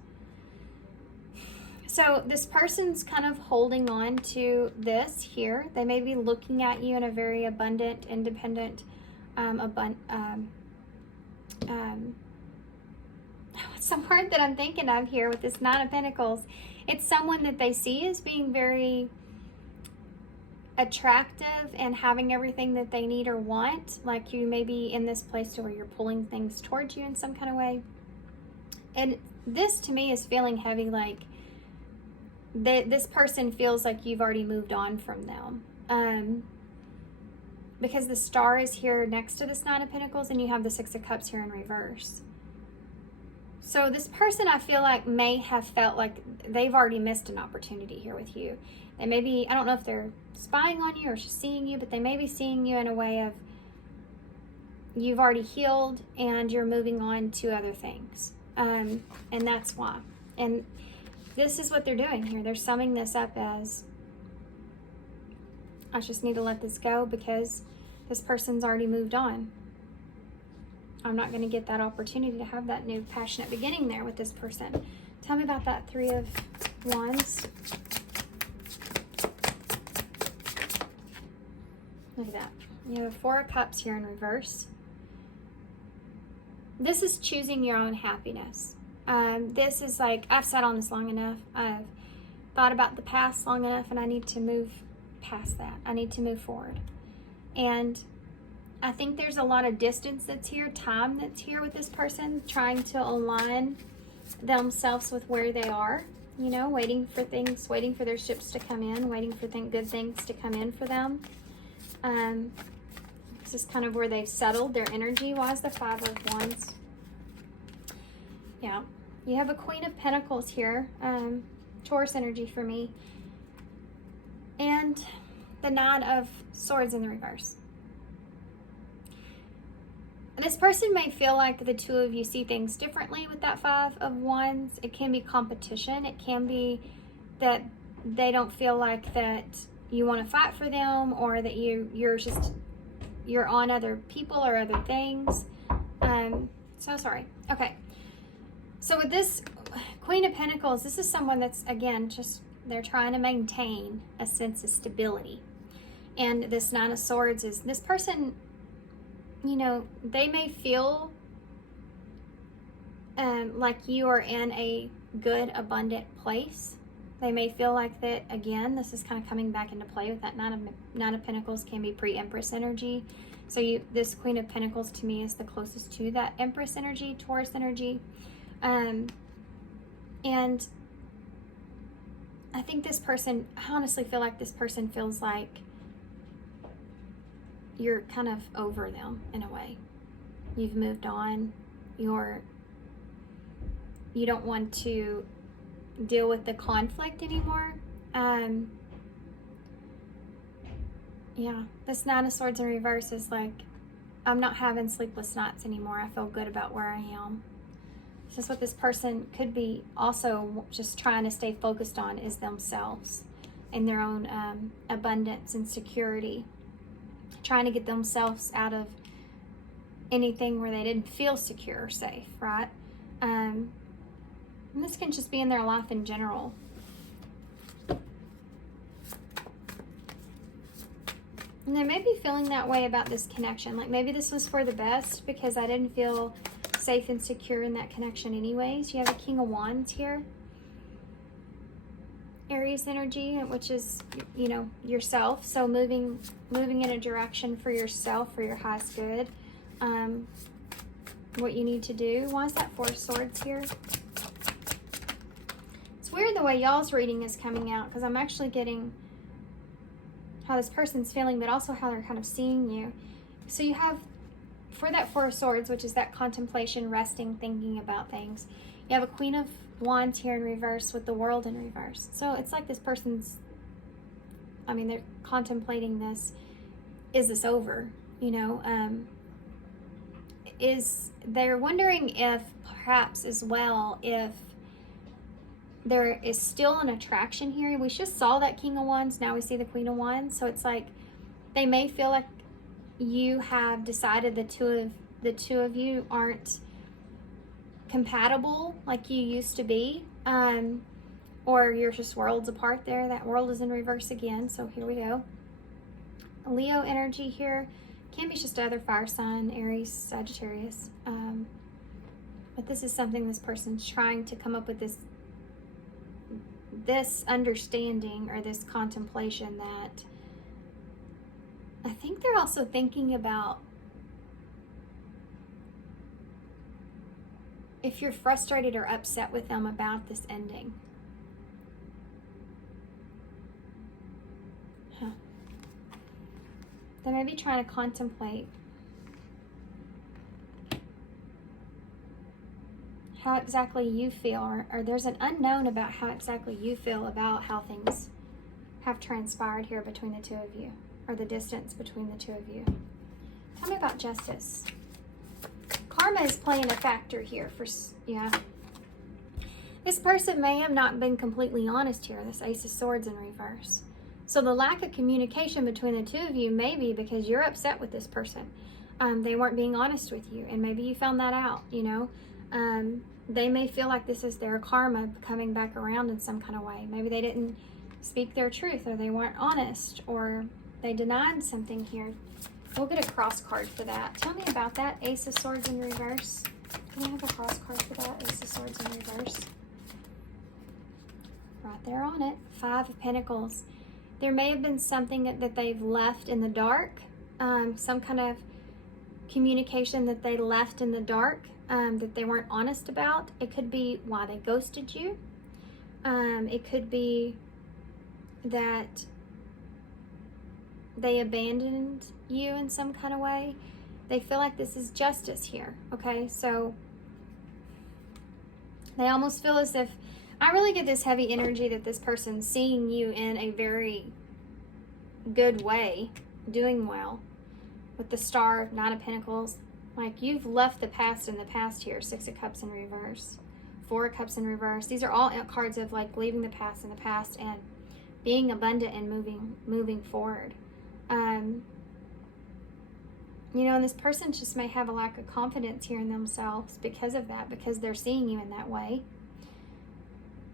So this person's kind of holding on to this here. They may be looking at you in a very abundant, independent, what's the word that I'm thinking of here with this 9 of Pentacles? It's someone that they see as being very attractive and having everything that they need or want. Like you may be in this place to where you're pulling things towards you in some kind of way. And this to me is feeling heavy, like this person feels like you've already moved on from them. Because the Star is here next to this 9 of Pentacles, and you have the 6 of Cups here in reverse. So this person, I feel like, may have felt like they've already missed an opportunity here with you. They may be, I don't know if they're spying on you or just seeing you, but they may be seeing you in a way of you've already healed and you're moving on to other things. And that's why. And this is what they're doing here. They're summing this up as, I just need to let this go because this person's already moved on. I'm not going to get that opportunity to have that new passionate beginning there with this person. Tell me about that 3 of Wands. Look at that. You have 4 of Cups here in reverse. This is choosing your own happiness. This is like, I've sat on this long enough. I've thought about the past long enough, and I need to move past that. I need to move forward. And I think there's a lot of distance that's here, time that's here with this person, trying to align themselves with where they are, you know, waiting for things, waiting for their ships to come in, waiting for good things to come in for them. This is kind of where they've settled their energy. Why is the Five of Wands? Yeah, you have a Queen of Pentacles here, Taurus energy for me, and the Nine of Swords in the reverse. This person may feel like the two of you see things differently with that Five of Wands. It can be competition. It can be that they don't feel like that you want to fight for them, or that you're on other people or other things. So sorry. Okay. So with this Queen of Pentacles, this is someone that's, again, just, they're trying to maintain a sense of stability. And this Nine of Swords is this person, you know, they may feel like you are in a good, abundant place. They may feel like that, again, this is kind of coming back into play with that Nine of Pentacles, can be pre-Empress energy. So this Queen of Pentacles to me is the closest to that Empress energy, Taurus energy. And I think this person, I honestly feel like this person feels like you're kind of over them in a way. You've moved on. You don't want to deal with the conflict anymore. Yeah, this Nine of Swords in reverse is like, I'm not having sleepless nights anymore. I feel good about where I am. This is what this person could be also just trying to stay focused on, is themselves and their own abundance and security. Trying to get themselves out of anything where they didn't feel secure or safe, right? And this can just be in their life in general. And they may be feeling that way about this connection. Like maybe this was for the best because I didn't feel safe and secure in that connection anyways. You have a King of Wands here. Aries energy, which is, you know, yourself. So moving in a direction for yourself, for your highest good. What you need to do. Why is that Four of Swords here? It's weird the way y'all's reading is coming out, because I'm actually getting how this person's feeling, but also how they're kind of seeing you. So you have, for that Four of Swords, which is that contemplation, resting, thinking about things, you have a Queen of Wands here in reverse with the World in reverse. So it's like this person's, I mean, they're contemplating this. Is this over? You know, they're wondering if perhaps as well, if there is still an attraction here. We just saw that King of Wands. Now we see the Queen of Wands. So it's like they may feel like you have decided the two of you aren't compatible like you used to be, or you're just worlds apart there. That World is in reverse again, so here we go. Leo energy here. Can be just other fire sign, Aries, Sagittarius, but this is something this person's trying to come up with, this understanding or this contemplation, that I think they're also thinking about if you're frustrated or upset with them about this ending. They may be trying to contemplate how exactly you feel, or there's an unknown about how exactly you feel about how things have transpired here between the two of you, or the distance between the two of you. Tell me about justice. Karma is playing a factor here for, yeah. This person may have not been completely honest here, this Ace of Swords in reverse. So the lack of communication between the two of you may be because you're upset with this person. They weren't being honest with you, and maybe you found that out, you know. They may feel like this is their karma coming back around in some kind of way. Maybe they didn't speak their truth, or they weren't honest, or they denied something here. We'll get a cross card for that. Tell me about that Ace of Swords in reverse. Can I have a cross card for that Ace of Swords in reverse? Right there on it. Five of Pentacles. There may have been something that they've left in the dark, some kind of communication that they left in the dark that they weren't honest about. It could be why they ghosted you. It could be that they abandoned you in some kind of way. They feel like this is justice here, okay? So they almost feel as if, I really get this heavy energy that this person's seeing you in a very good way, doing well. With the Star, Knight of Pentacles, like you've left the past in the past here. 6 of Cups in reverse, 4 of Cups in reverse. These are all cards of like leaving the past in the past and being abundant and moving forward. You know, and this person just may have a lack of confidence here in themselves because of that, because they're seeing you in that way.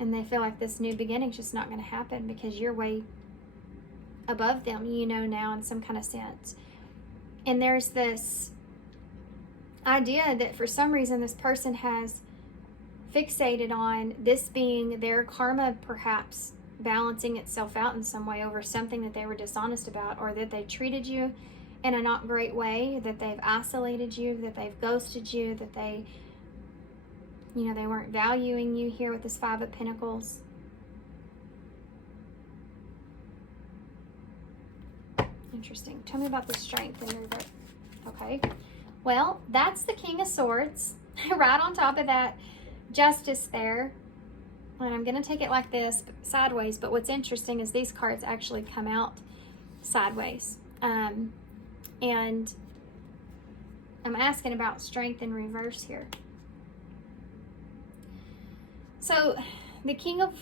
And they feel like this new beginning's just not going to happen because you're way above them, you know, now in some kind of sense. And there's this idea that for some reason this person has fixated on this being their karma, perhaps balancing itself out in some way over something that they were dishonest about, or that they treated you in a not great way, that they've isolated you, that they've ghosted you, that they, you know, they weren't valuing you here with this 5 of Pentacles. Interesting. Tell me about the Strength in reverse. Okay. Well, that's the King of Swords. Right on top of that Justice there. And I'm going to take it like this, sideways. But what's interesting is these cards actually come out sideways. And I'm asking about Strength in reverse here. So the King of,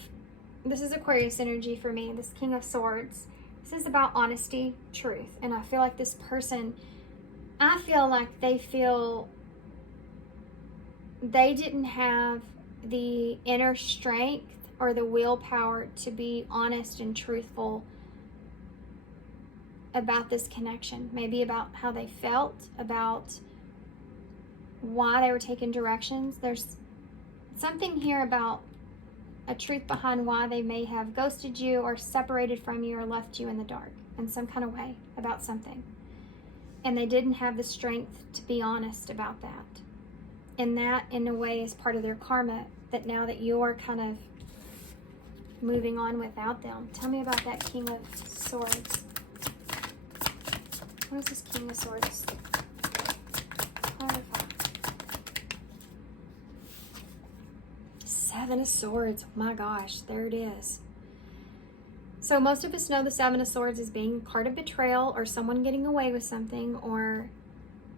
this is Aquarius energy for me, this King of Swords. This is about honesty, truth. And I feel like this person, I feel like they feel they didn't have the inner strength or the willpower to be honest and truthful about this connection. Maybe about how they felt, about why they were taking directions. There's something here about a truth behind why they may have ghosted you or separated from you or left you in the dark in some kind of way about something. And they didn't have the strength to be honest about that. And that, in a way, is part of their karma, that now that you're kind of moving on without them. Tell me about that King of Swords. What is this King of Swords? Clarify. 7 of Swords. Oh my gosh, there it is. So most of us know the 7 of Swords as being a card of betrayal, or someone getting away with something, or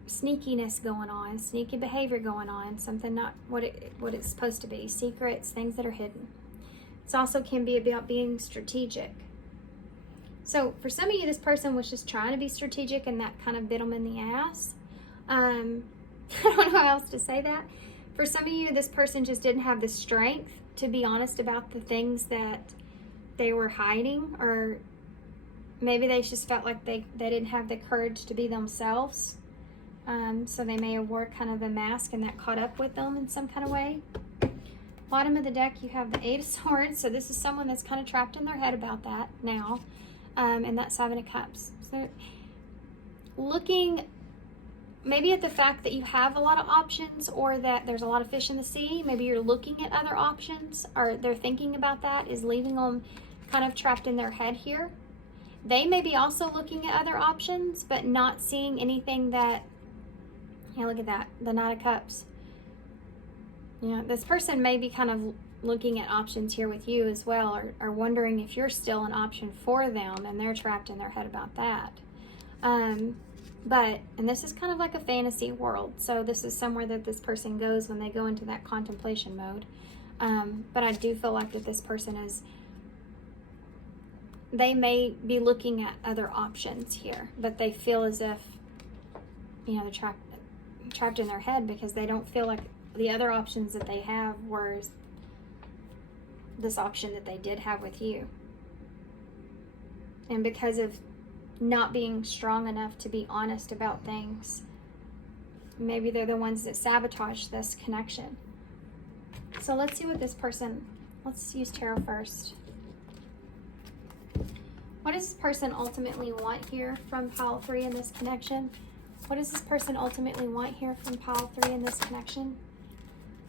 sneakiness going on, sneaky behavior going on, something not what it's supposed to be, secrets, things that are hidden. It also can be about being strategic. So for some of you, this person was just trying to be strategic, and that kind of bit them in the ass. I don't know how else to say that. For some of you, this person just didn't have the strength to be honest about the things that they were hiding, or maybe they just felt like they didn't have the courage to be themselves. So they may have wore kind of a mask, and that caught up with them in some kind of way. Bottom of the deck, you have the 8 of Swords. So this is someone that's kind of trapped in their head about that now. And that 7 of Cups. So looking maybe at the fact that you have a lot of options, or that there's a lot of fish in the sea. Maybe you're looking at other options, or they're thinking about that, is leaving them kind of trapped in their head here. They may be also looking at other options, but not seeing anything that, yeah, look at that, the Knight of Cups. Yeah, this person may be kind of looking at options here with you as well, or wondering if you're still an option for them, and they're trapped in their head about that. And this is kind of like a fantasy world, so this is somewhere that this person goes when they go into that contemplation mode. But I do feel like that this person is, they may be looking at other options here, but they feel as if, you know, they're trapped in their head because they don't feel like the other options that they have were this option that they did have with you. And because of not being strong enough to be honest about things, maybe they're the ones that sabotage this connection. So let's see what this person, let's use tarot first. What does this person ultimately want here from pile 3 in this connection? What does this person ultimately want here from pile 3 in this connection?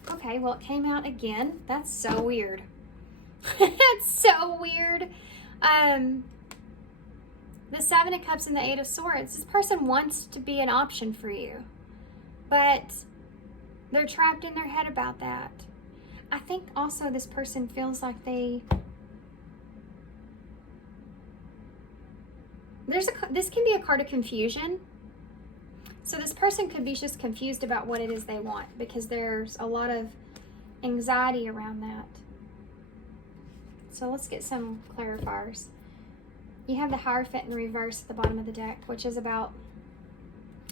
Okay, well, it came out again. That's so weird. That's so weird. The 7 of Cups and the 8 of Swords. This person wants to be an option for you, but they're trapped in their head about that. I think also this person feels like this can be a card of confusion. So this person could be just confused about what it is they want, because there's a lot of anxiety around that. So let's get some clarifiers. You have the Hierophant in reverse at the bottom of the deck, which is about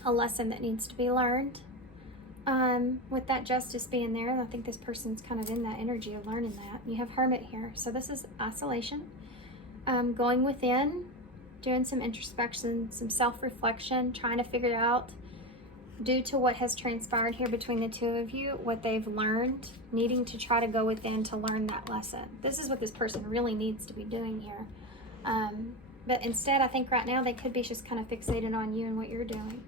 a lesson that needs to be learned. With that Justice being there, I think this person's kind of in that energy of learning that. You have Hermit here. So this is isolation. Going within, doing some introspection, some self-reflection, trying to figure it out due to what has transpired here between the two of you, what they've learned, needing to try to go within to learn that lesson. This is what this person really needs to be doing here. But instead, I think right now they could be just kind of fixated on you and what you're doing.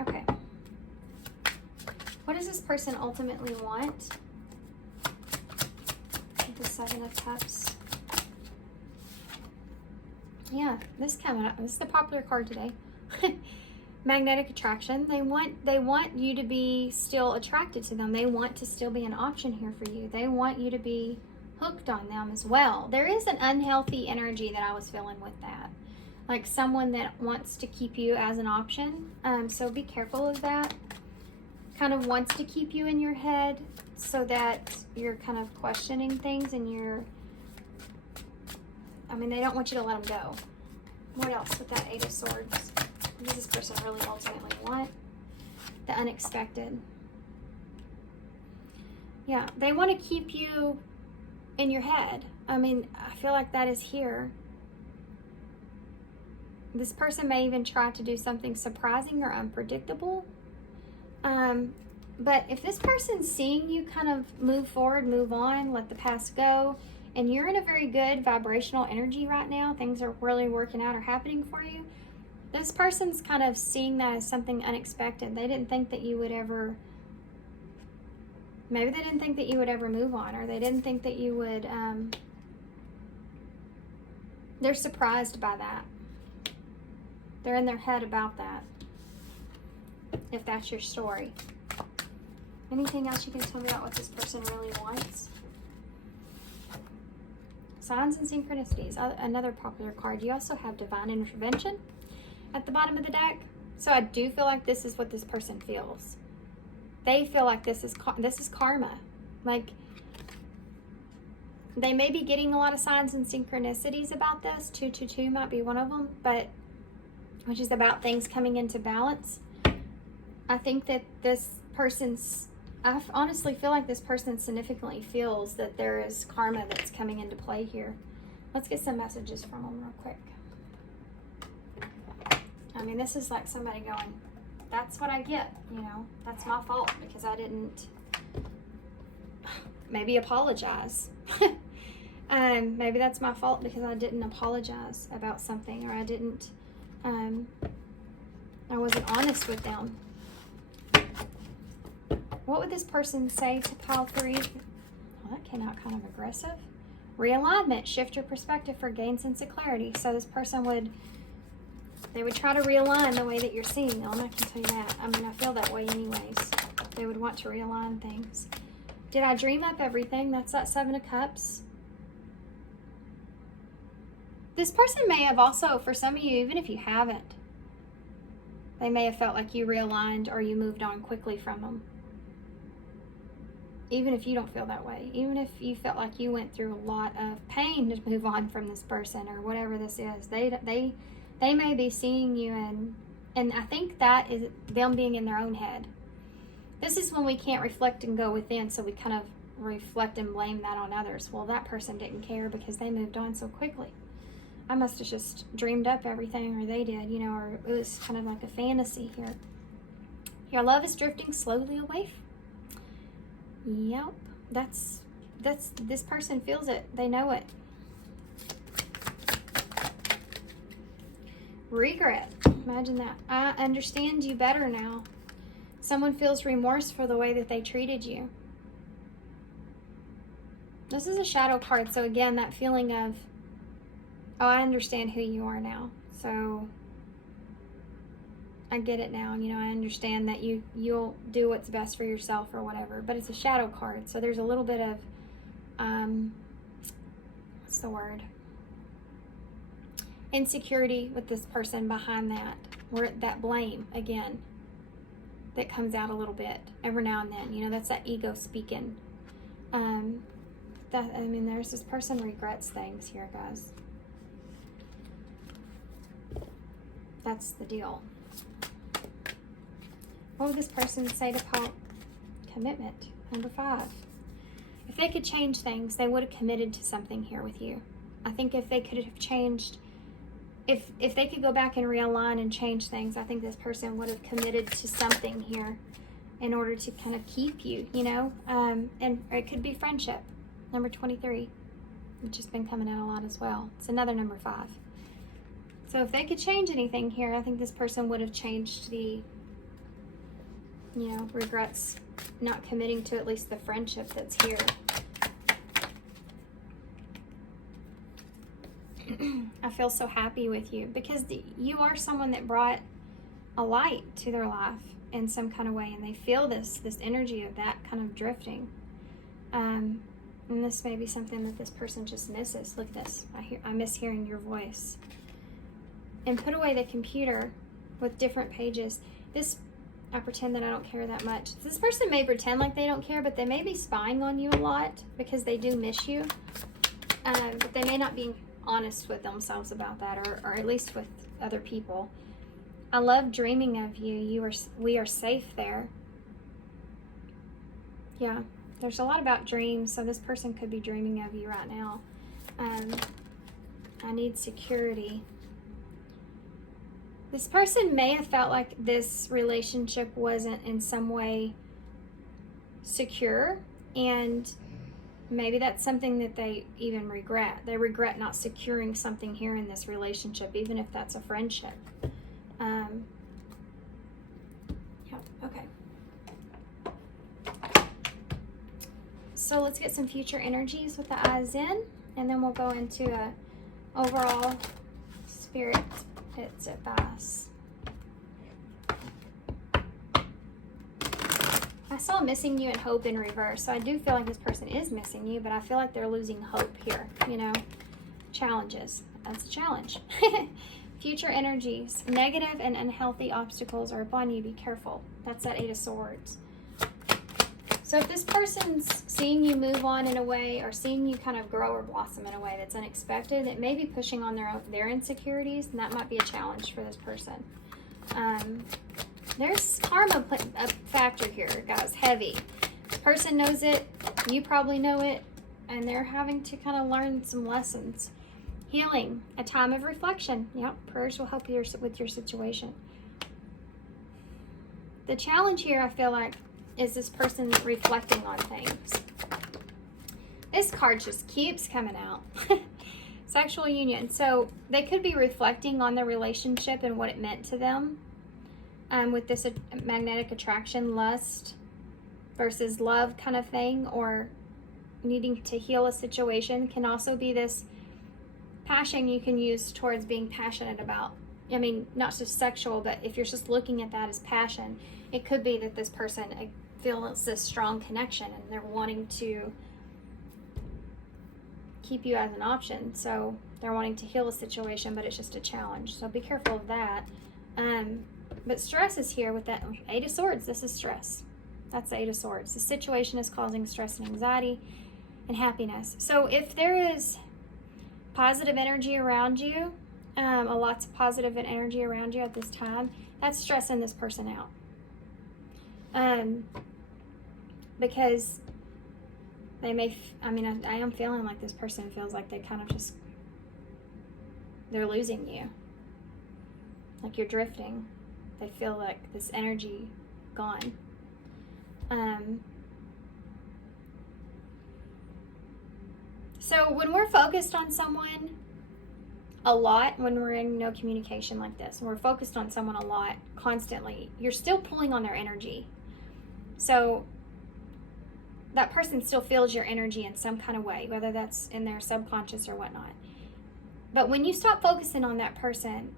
Okay. What does this person ultimately want? The 7 of Cups. Yeah, this coming up. This is the popular card today. Magnetic attraction. They want you to be still attracted to them. They want to still be an option here for you. They want you to be hooked on them as well. There is an unhealthy energy that I was feeling with that. Like someone that wants to keep you as an option. So be careful of that. Kind of wants to keep you in your head so that you're kind of questioning things and they don't want you to let them go. What else with that 8 of Swords? What does this person really ultimately want? The unexpected. Yeah, they want to keep you in your head. I feel like that is here. This person may even try to do something surprising or unpredictable. But if this person's seeing you kind of move forward, move on, let the past go, and you're in a very good vibrational energy right now, things are really working out or happening for you, this person's kind of seeing that as something unexpected. They didn't think that you would ever, maybe they didn't think that you would ever move on, or they didn't think that you would, they're surprised by that. They're in their head about that, if that's your story. Anything else you can tell me about what this person really wants? Signs and synchronicities, another popular card. You also have divine intervention at the bottom of the deck. So I do feel like this is what this person feels. They feel like this is karma. Like they may be getting a lot of signs and synchronicities about this. 222 might be one of them, but which is about things coming into balance. I think that I honestly feel like this person significantly feels that there is karma that's coming into play here. Let's get some messages from them real quick. This is like somebody going, that's what I get, that's my fault because I didn't maybe apologize. Maybe that's my fault because I didn't apologize about something, or I wasn't honest with them. What would this person say to pile 3? Well, that came out kind of aggressive. Realignment. Shift your perspective for gain sense of clarity. So this person would try to realign the way that you're seeing them. I can tell you that. I feel that way anyways. They would want to realign things. Did I dream up everything? That's that 7 of Cups. This person may have also, for some of you, even if you haven't, they may have felt like you realigned or you moved on quickly from them. Even if you don't feel that way, even if you felt like you went through a lot of pain to move on from this person or whatever this is, they may be seeing you, and I think that is them being in their own head. This is when we can't reflect and go within, so we kind of reflect and blame that on others. Well, that person didn't care because they moved on so quickly. I must have just dreamed up everything, or they did, or it was kind of like a fantasy here. Your love is drifting slowly away. Yep, that's this person feels it. They know it. Regret. Imagine that. I understand you better now. Someone feels remorse for the way that they treated you. This is a shadow card. So again, that feeling of, oh, I understand who you are now. So I get it now. You know, I understand that you'll do what's best for yourself or whatever. But it's a shadow card. So there's a little bit of, what's the word? Insecurity with this person behind that. Or that blame, again, that comes out a little bit every now and then. You know, that's that ego speaking. There's this person regrets things here, guys. That's the deal. What would this person say about commitment? Number 5. If they could change things, they would have committed to something here with you. I think if they could have changed, if they could go back and realign and change things, I think this person would have committed to something here in order to kind of keep you, you know? Or it could be friendship. Number 23, which has been coming out a lot as well. It's another number 5. So if they could change anything here, I think this person would have changed the, you know, regrets not committing to at least the friendship that's here. I feel so happy with you because you are someone that brought a light to their life in some kind of way, and they feel this energy of that kind of drifting. And this may be something that this person just misses. Look at this. I miss hearing your voice. And put away the computer with different pages. I pretend that I don't care that much. This person may pretend like they don't care, but they may be spying on you a lot because they do miss you. But they may not be honest with themselves about that, or at least with other people. I love dreaming of you. We are safe there. Yeah, there's a lot about dreams, so this person could be dreaming of you right now. I need security. This person may have felt like this relationship wasn't in some way secure, and maybe that's something that they even regret. They regret not securing something here in this relationship, even if that's a friendship. Yeah, okay. So let's get some future energies with the eyes in, and then we'll go into a overall spirit advice. I saw missing you and hope in reverse, so I do feel like this person is missing you, but I feel like they're losing hope here, you know. Challenges. That's a challenge. Future energies. Negative and unhealthy obstacles are upon you. Be careful. That's that 8 of Swords. So if this person's seeing you move on in a way, or seeing you kind of grow or blossom in a way that's unexpected, it may be pushing on their insecurities, and that might be a challenge for this person. There's karma a factor here, guys, heavy. The person knows it, you probably know it, and they're having to kind of learn some lessons. Healing, a time of reflection. Yep, prayers will help you with your situation. The challenge here, I feel like, is this person reflecting on things. This card just keeps coming out. Sexual union. So they could be reflecting on the relationship and what it meant to them. With this magnetic attraction, lust versus love kind of thing, or needing to heal a situation. Can also be this passion you can use towards being passionate about. I mean, not just sexual, but if you're just looking at that as passion, it could be that this person feels this strong connection and they're wanting to keep you as an option. So they're wanting to heal a situation, but it's just a challenge. So be careful of that. But stress is here with that 8 of Swords. This is stress. That's the 8 of Swords. The situation is causing stress and anxiety and happiness. So if there is positive energy around you, lots of positive energy around you at this time, that's stressing this person out. Because they may, I am feeling like this person feels like they kind of just, they're losing you. Like you're drifting. They feel like this energy gone. So when we're focused on someone a lot, when we're in no communication like this, and we're focused on someone a lot constantly, you're still pulling on their energy. So that person still feels your energy in some kind of way, whether that's in their subconscious or whatnot. But when you stop focusing on that person,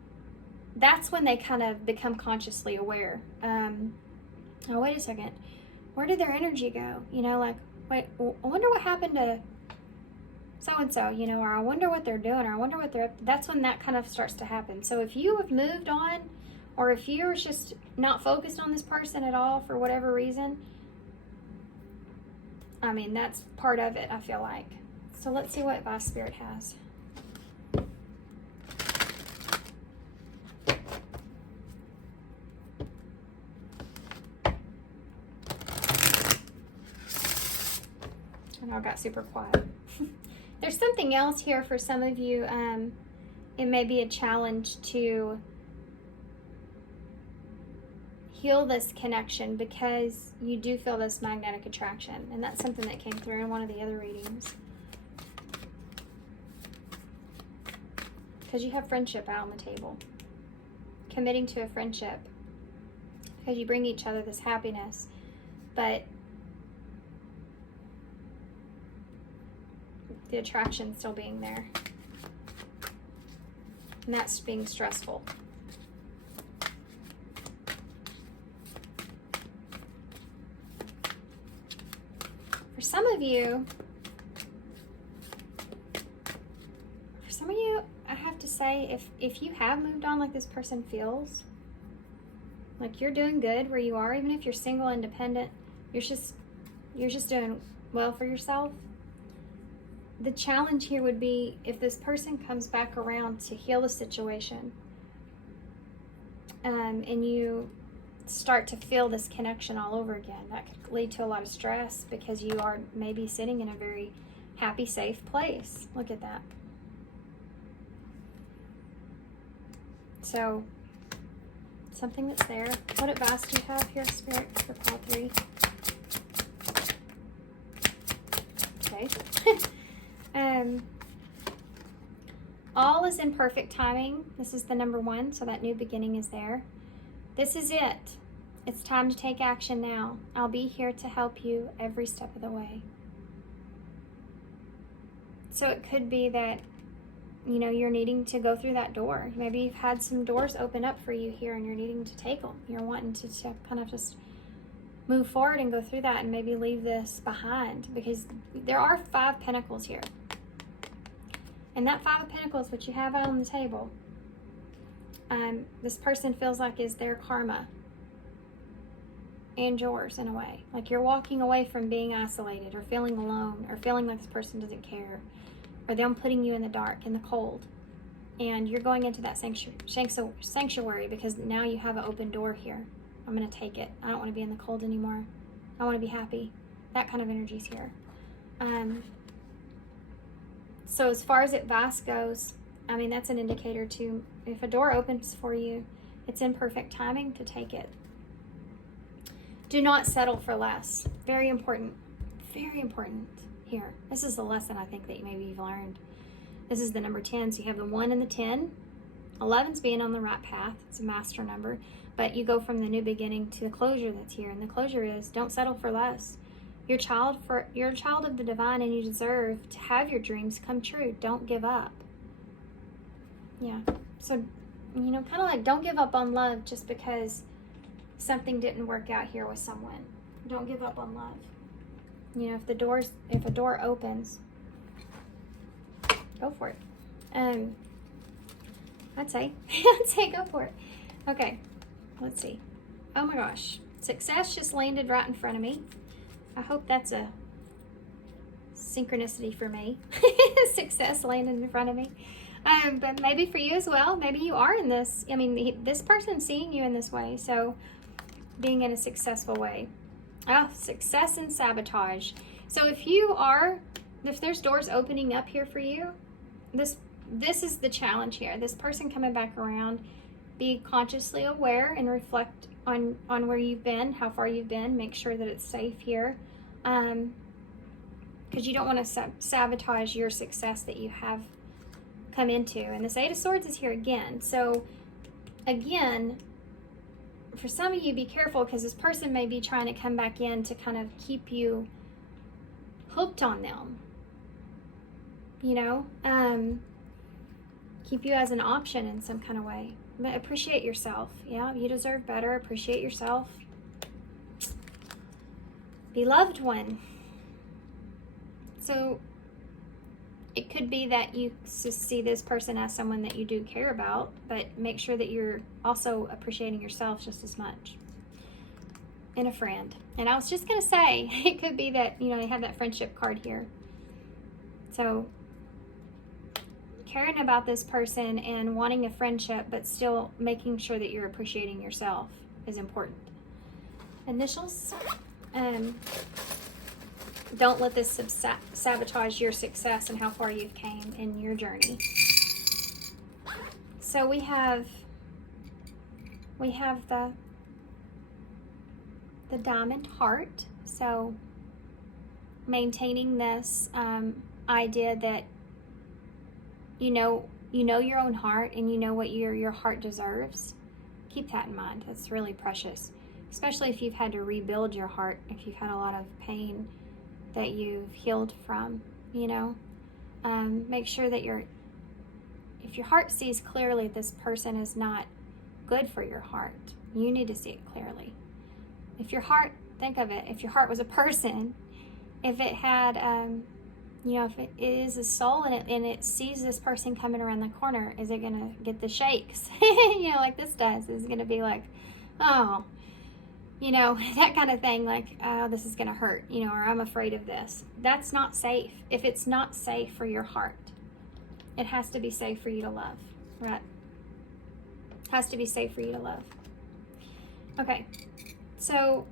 that's when they kind of become consciously aware. Oh, wait a second. Where did their energy go? You know, like, wait, I wonder what happened to so-and-so, you know, or I wonder what they're doing, or I wonder what they're up to. That's when that kind of starts to happen. So if you have moved on, or if you're just not focused on this person at all for whatever reason, I mean, that's part of it, I feel like. So let's see what advice Spirit has. I know I got super quiet. There's something else here for some of you. It may be a challenge to heal this connection because you do feel this magnetic attraction. And that's something that came through in one of the other readings. Because you have friendship out on the table. Committing to a friendship. Because you bring each other this happiness. But the attraction still being there. And that's being stressful. For some of you, I have to say, if you have moved on like this person feels, like you're doing good where you are, even if you're single, independent, you're just doing well for yourself. The challenge here would be if this person comes back around to heal the situation, and you start to feel this connection all over again. That could lead to a lot of stress because you are maybe sitting in a very happy, safe place. Look at that. So, something that's there. What advice do you have here, Spirit, for pile 3? Okay. All is in perfect timing. This is the number 1, so that new beginning is there. This is it. It's time to take action now. I'll be here to help you every step of the way. So it could be that, you know, you're needing to go through that door. Maybe you've had some doors open up for you here and you're needing to take them. You're wanting to kind of just move forward and go through that and maybe leave this behind, because there are 5 pentacles here. And that 5 of Pentacles, which you have out on the table, this person feels like is their karma and yours in a way. Like you're walking away from being isolated or feeling alone or feeling like this person doesn't care, or them putting you in the dark, in the cold. And you're going into that sanctuary because now you have an open door here. I'm going to take it. I don't want to be in the cold anymore. I want to be happy. That kind of energy's here. So as far as advice goes, I mean, that's an indicator too. If a door opens for you, it's in perfect timing to take it. Do not settle for less. Very important. Very important here. This is the lesson I think that maybe you've learned. This is the number 10. So you have the 1 and the 10. 11's being on the right path. It's a master number. But you go from the new beginning to the closure that's here. And the closure is don't settle for less. You're a child of the divine, and you deserve to have your dreams come true. Don't give up. Yeah. So, you know, kind of like don't give up on love just because something didn't work out here with someone. Don't give up on love. You know, if a door opens, go for it. I'd say go for it. Okay. Let's see. Oh my gosh. Success just landed right in front of me. I hope that's a synchronicity for me. Success landed in front of me. But maybe for you as well. Maybe you are in this. I mean, this person's seeing you in this way. So being in a successful way. Oh, success and sabotage. So if there's doors opening up here for you, this is the challenge here. This person coming back around, be consciously aware and reflect on where you've been, how far you've been. Make sure that it's safe here. because you don't want to sabotage your success that you have come into. And this Eight of Swords is here again. So again, for some of you, be careful, because this person may be trying to come back in to kind of keep you hooked on them, you know, keep you as an option in some kind of way. But appreciate yourself. Yeah, you deserve better. Appreciate yourself. Beloved one. So it could be that you see this person as someone that you do care about, but make sure that you're also appreciating yourself just as much. And a friend. And I was just going to say, it could be that, you know, they have that friendship card here. So caring about this person and wanting a friendship, but still making sure that you're appreciating yourself is important. Initials. Don't let this sabotage your success and how far you've came in your journey. So we have the diamond heart. So maintaining this idea that you know your own heart, and you know what your heart deserves. Keep that in mind. That's really precious, especially if you've had to rebuild your heart, if you've had a lot of pain that you've healed from, you know. Make sure that if your heart sees clearly this person is not good for your heart, you need to see it clearly. If your heart, think of it, if your heart was a person, if it had, you know, if it is a soul and it sees this person coming around the corner, is it going to get the shakes? You know, like this does. Is it going to be like, oh, you know, that kind of thing, like, oh, this is going to hurt, you know, or I'm afraid of this. That's not safe. If it's not safe for your heart, it has to be safe for you to love, right? It has to be safe for you to love. Okay, so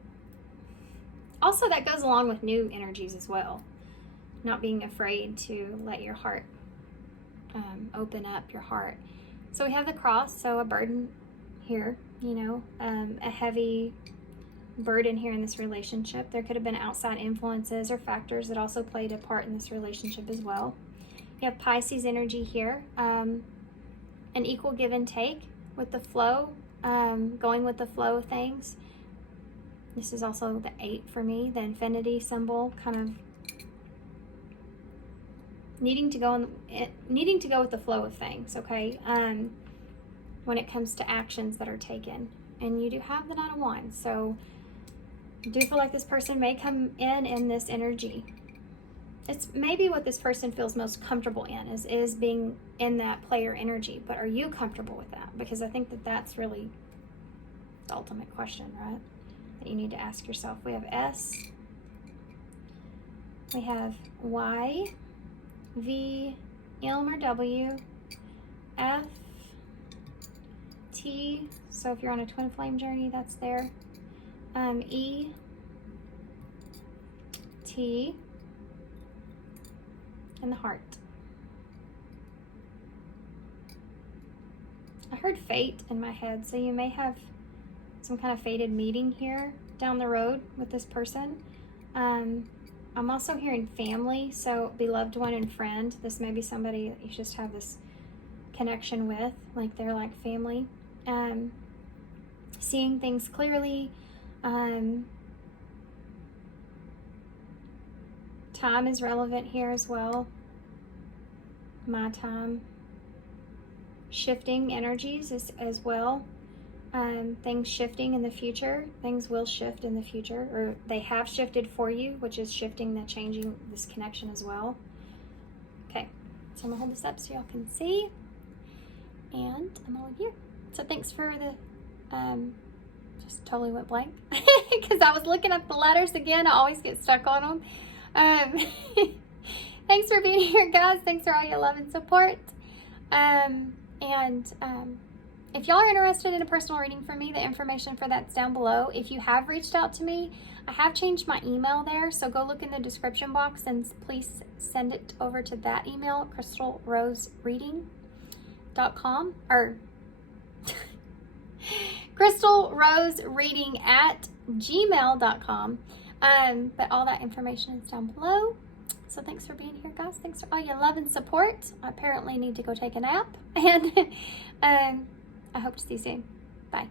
also that goes along with new energies as well. Not being afraid to let your heart open up your heart. So we have the cross, so a burden here, you know, a heavy burden here in this relationship. There could have been outside influences or factors that also played a part in this relationship as well. You have Pisces energy here, an equal give and take with the flow, going with the flow of things. This is also the 8 for me, the infinity symbol, kind of needing to go with the flow of things, okay? When it comes to actions that are taken. And you do have the 9 of Wands, so I do feel like this person may come in this energy. It's maybe what this person feels most comfortable in is being in that player energy. But are you comfortable with that? Because I think that's really the ultimate question, right? That you need to ask yourself. We have S. We have Y, V, M or W, F, T. So if you're on a twin flame journey, that's there. E, T, and the heart. I heard fate in my head, so you may have some kind of fated meeting here down the road with this person. I'm also hearing family, so beloved one and friend. This may be somebody that you just have this connection with, like they're like family. Seeing things clearly. Time is relevant here as well. My time. Shifting energies as well. Things shifting in the future. Things will shift in the future, or they have shifted for you, which is shifting, the changing this connection as well. Okay, so I'm gonna hold this up so y'all can see, and I'm all here. So thanks for the just totally went blank because I was looking up the letters again. I always get stuck on them. Thanks for being here, guys. Thanks for all your love and support. If y'all are interested in a personal reading from me, the information for that's down below. If you have reached out to me, I have changed my email there, so go look in the description box and please send it over to that email, crystalrosereading.com, or crystalrosereading@gmail.com. But all that information is down below. So thanks for being here, guys. Thanks for all your love and support. I apparently need to go take a nap. And I hope to see you soon. Bye.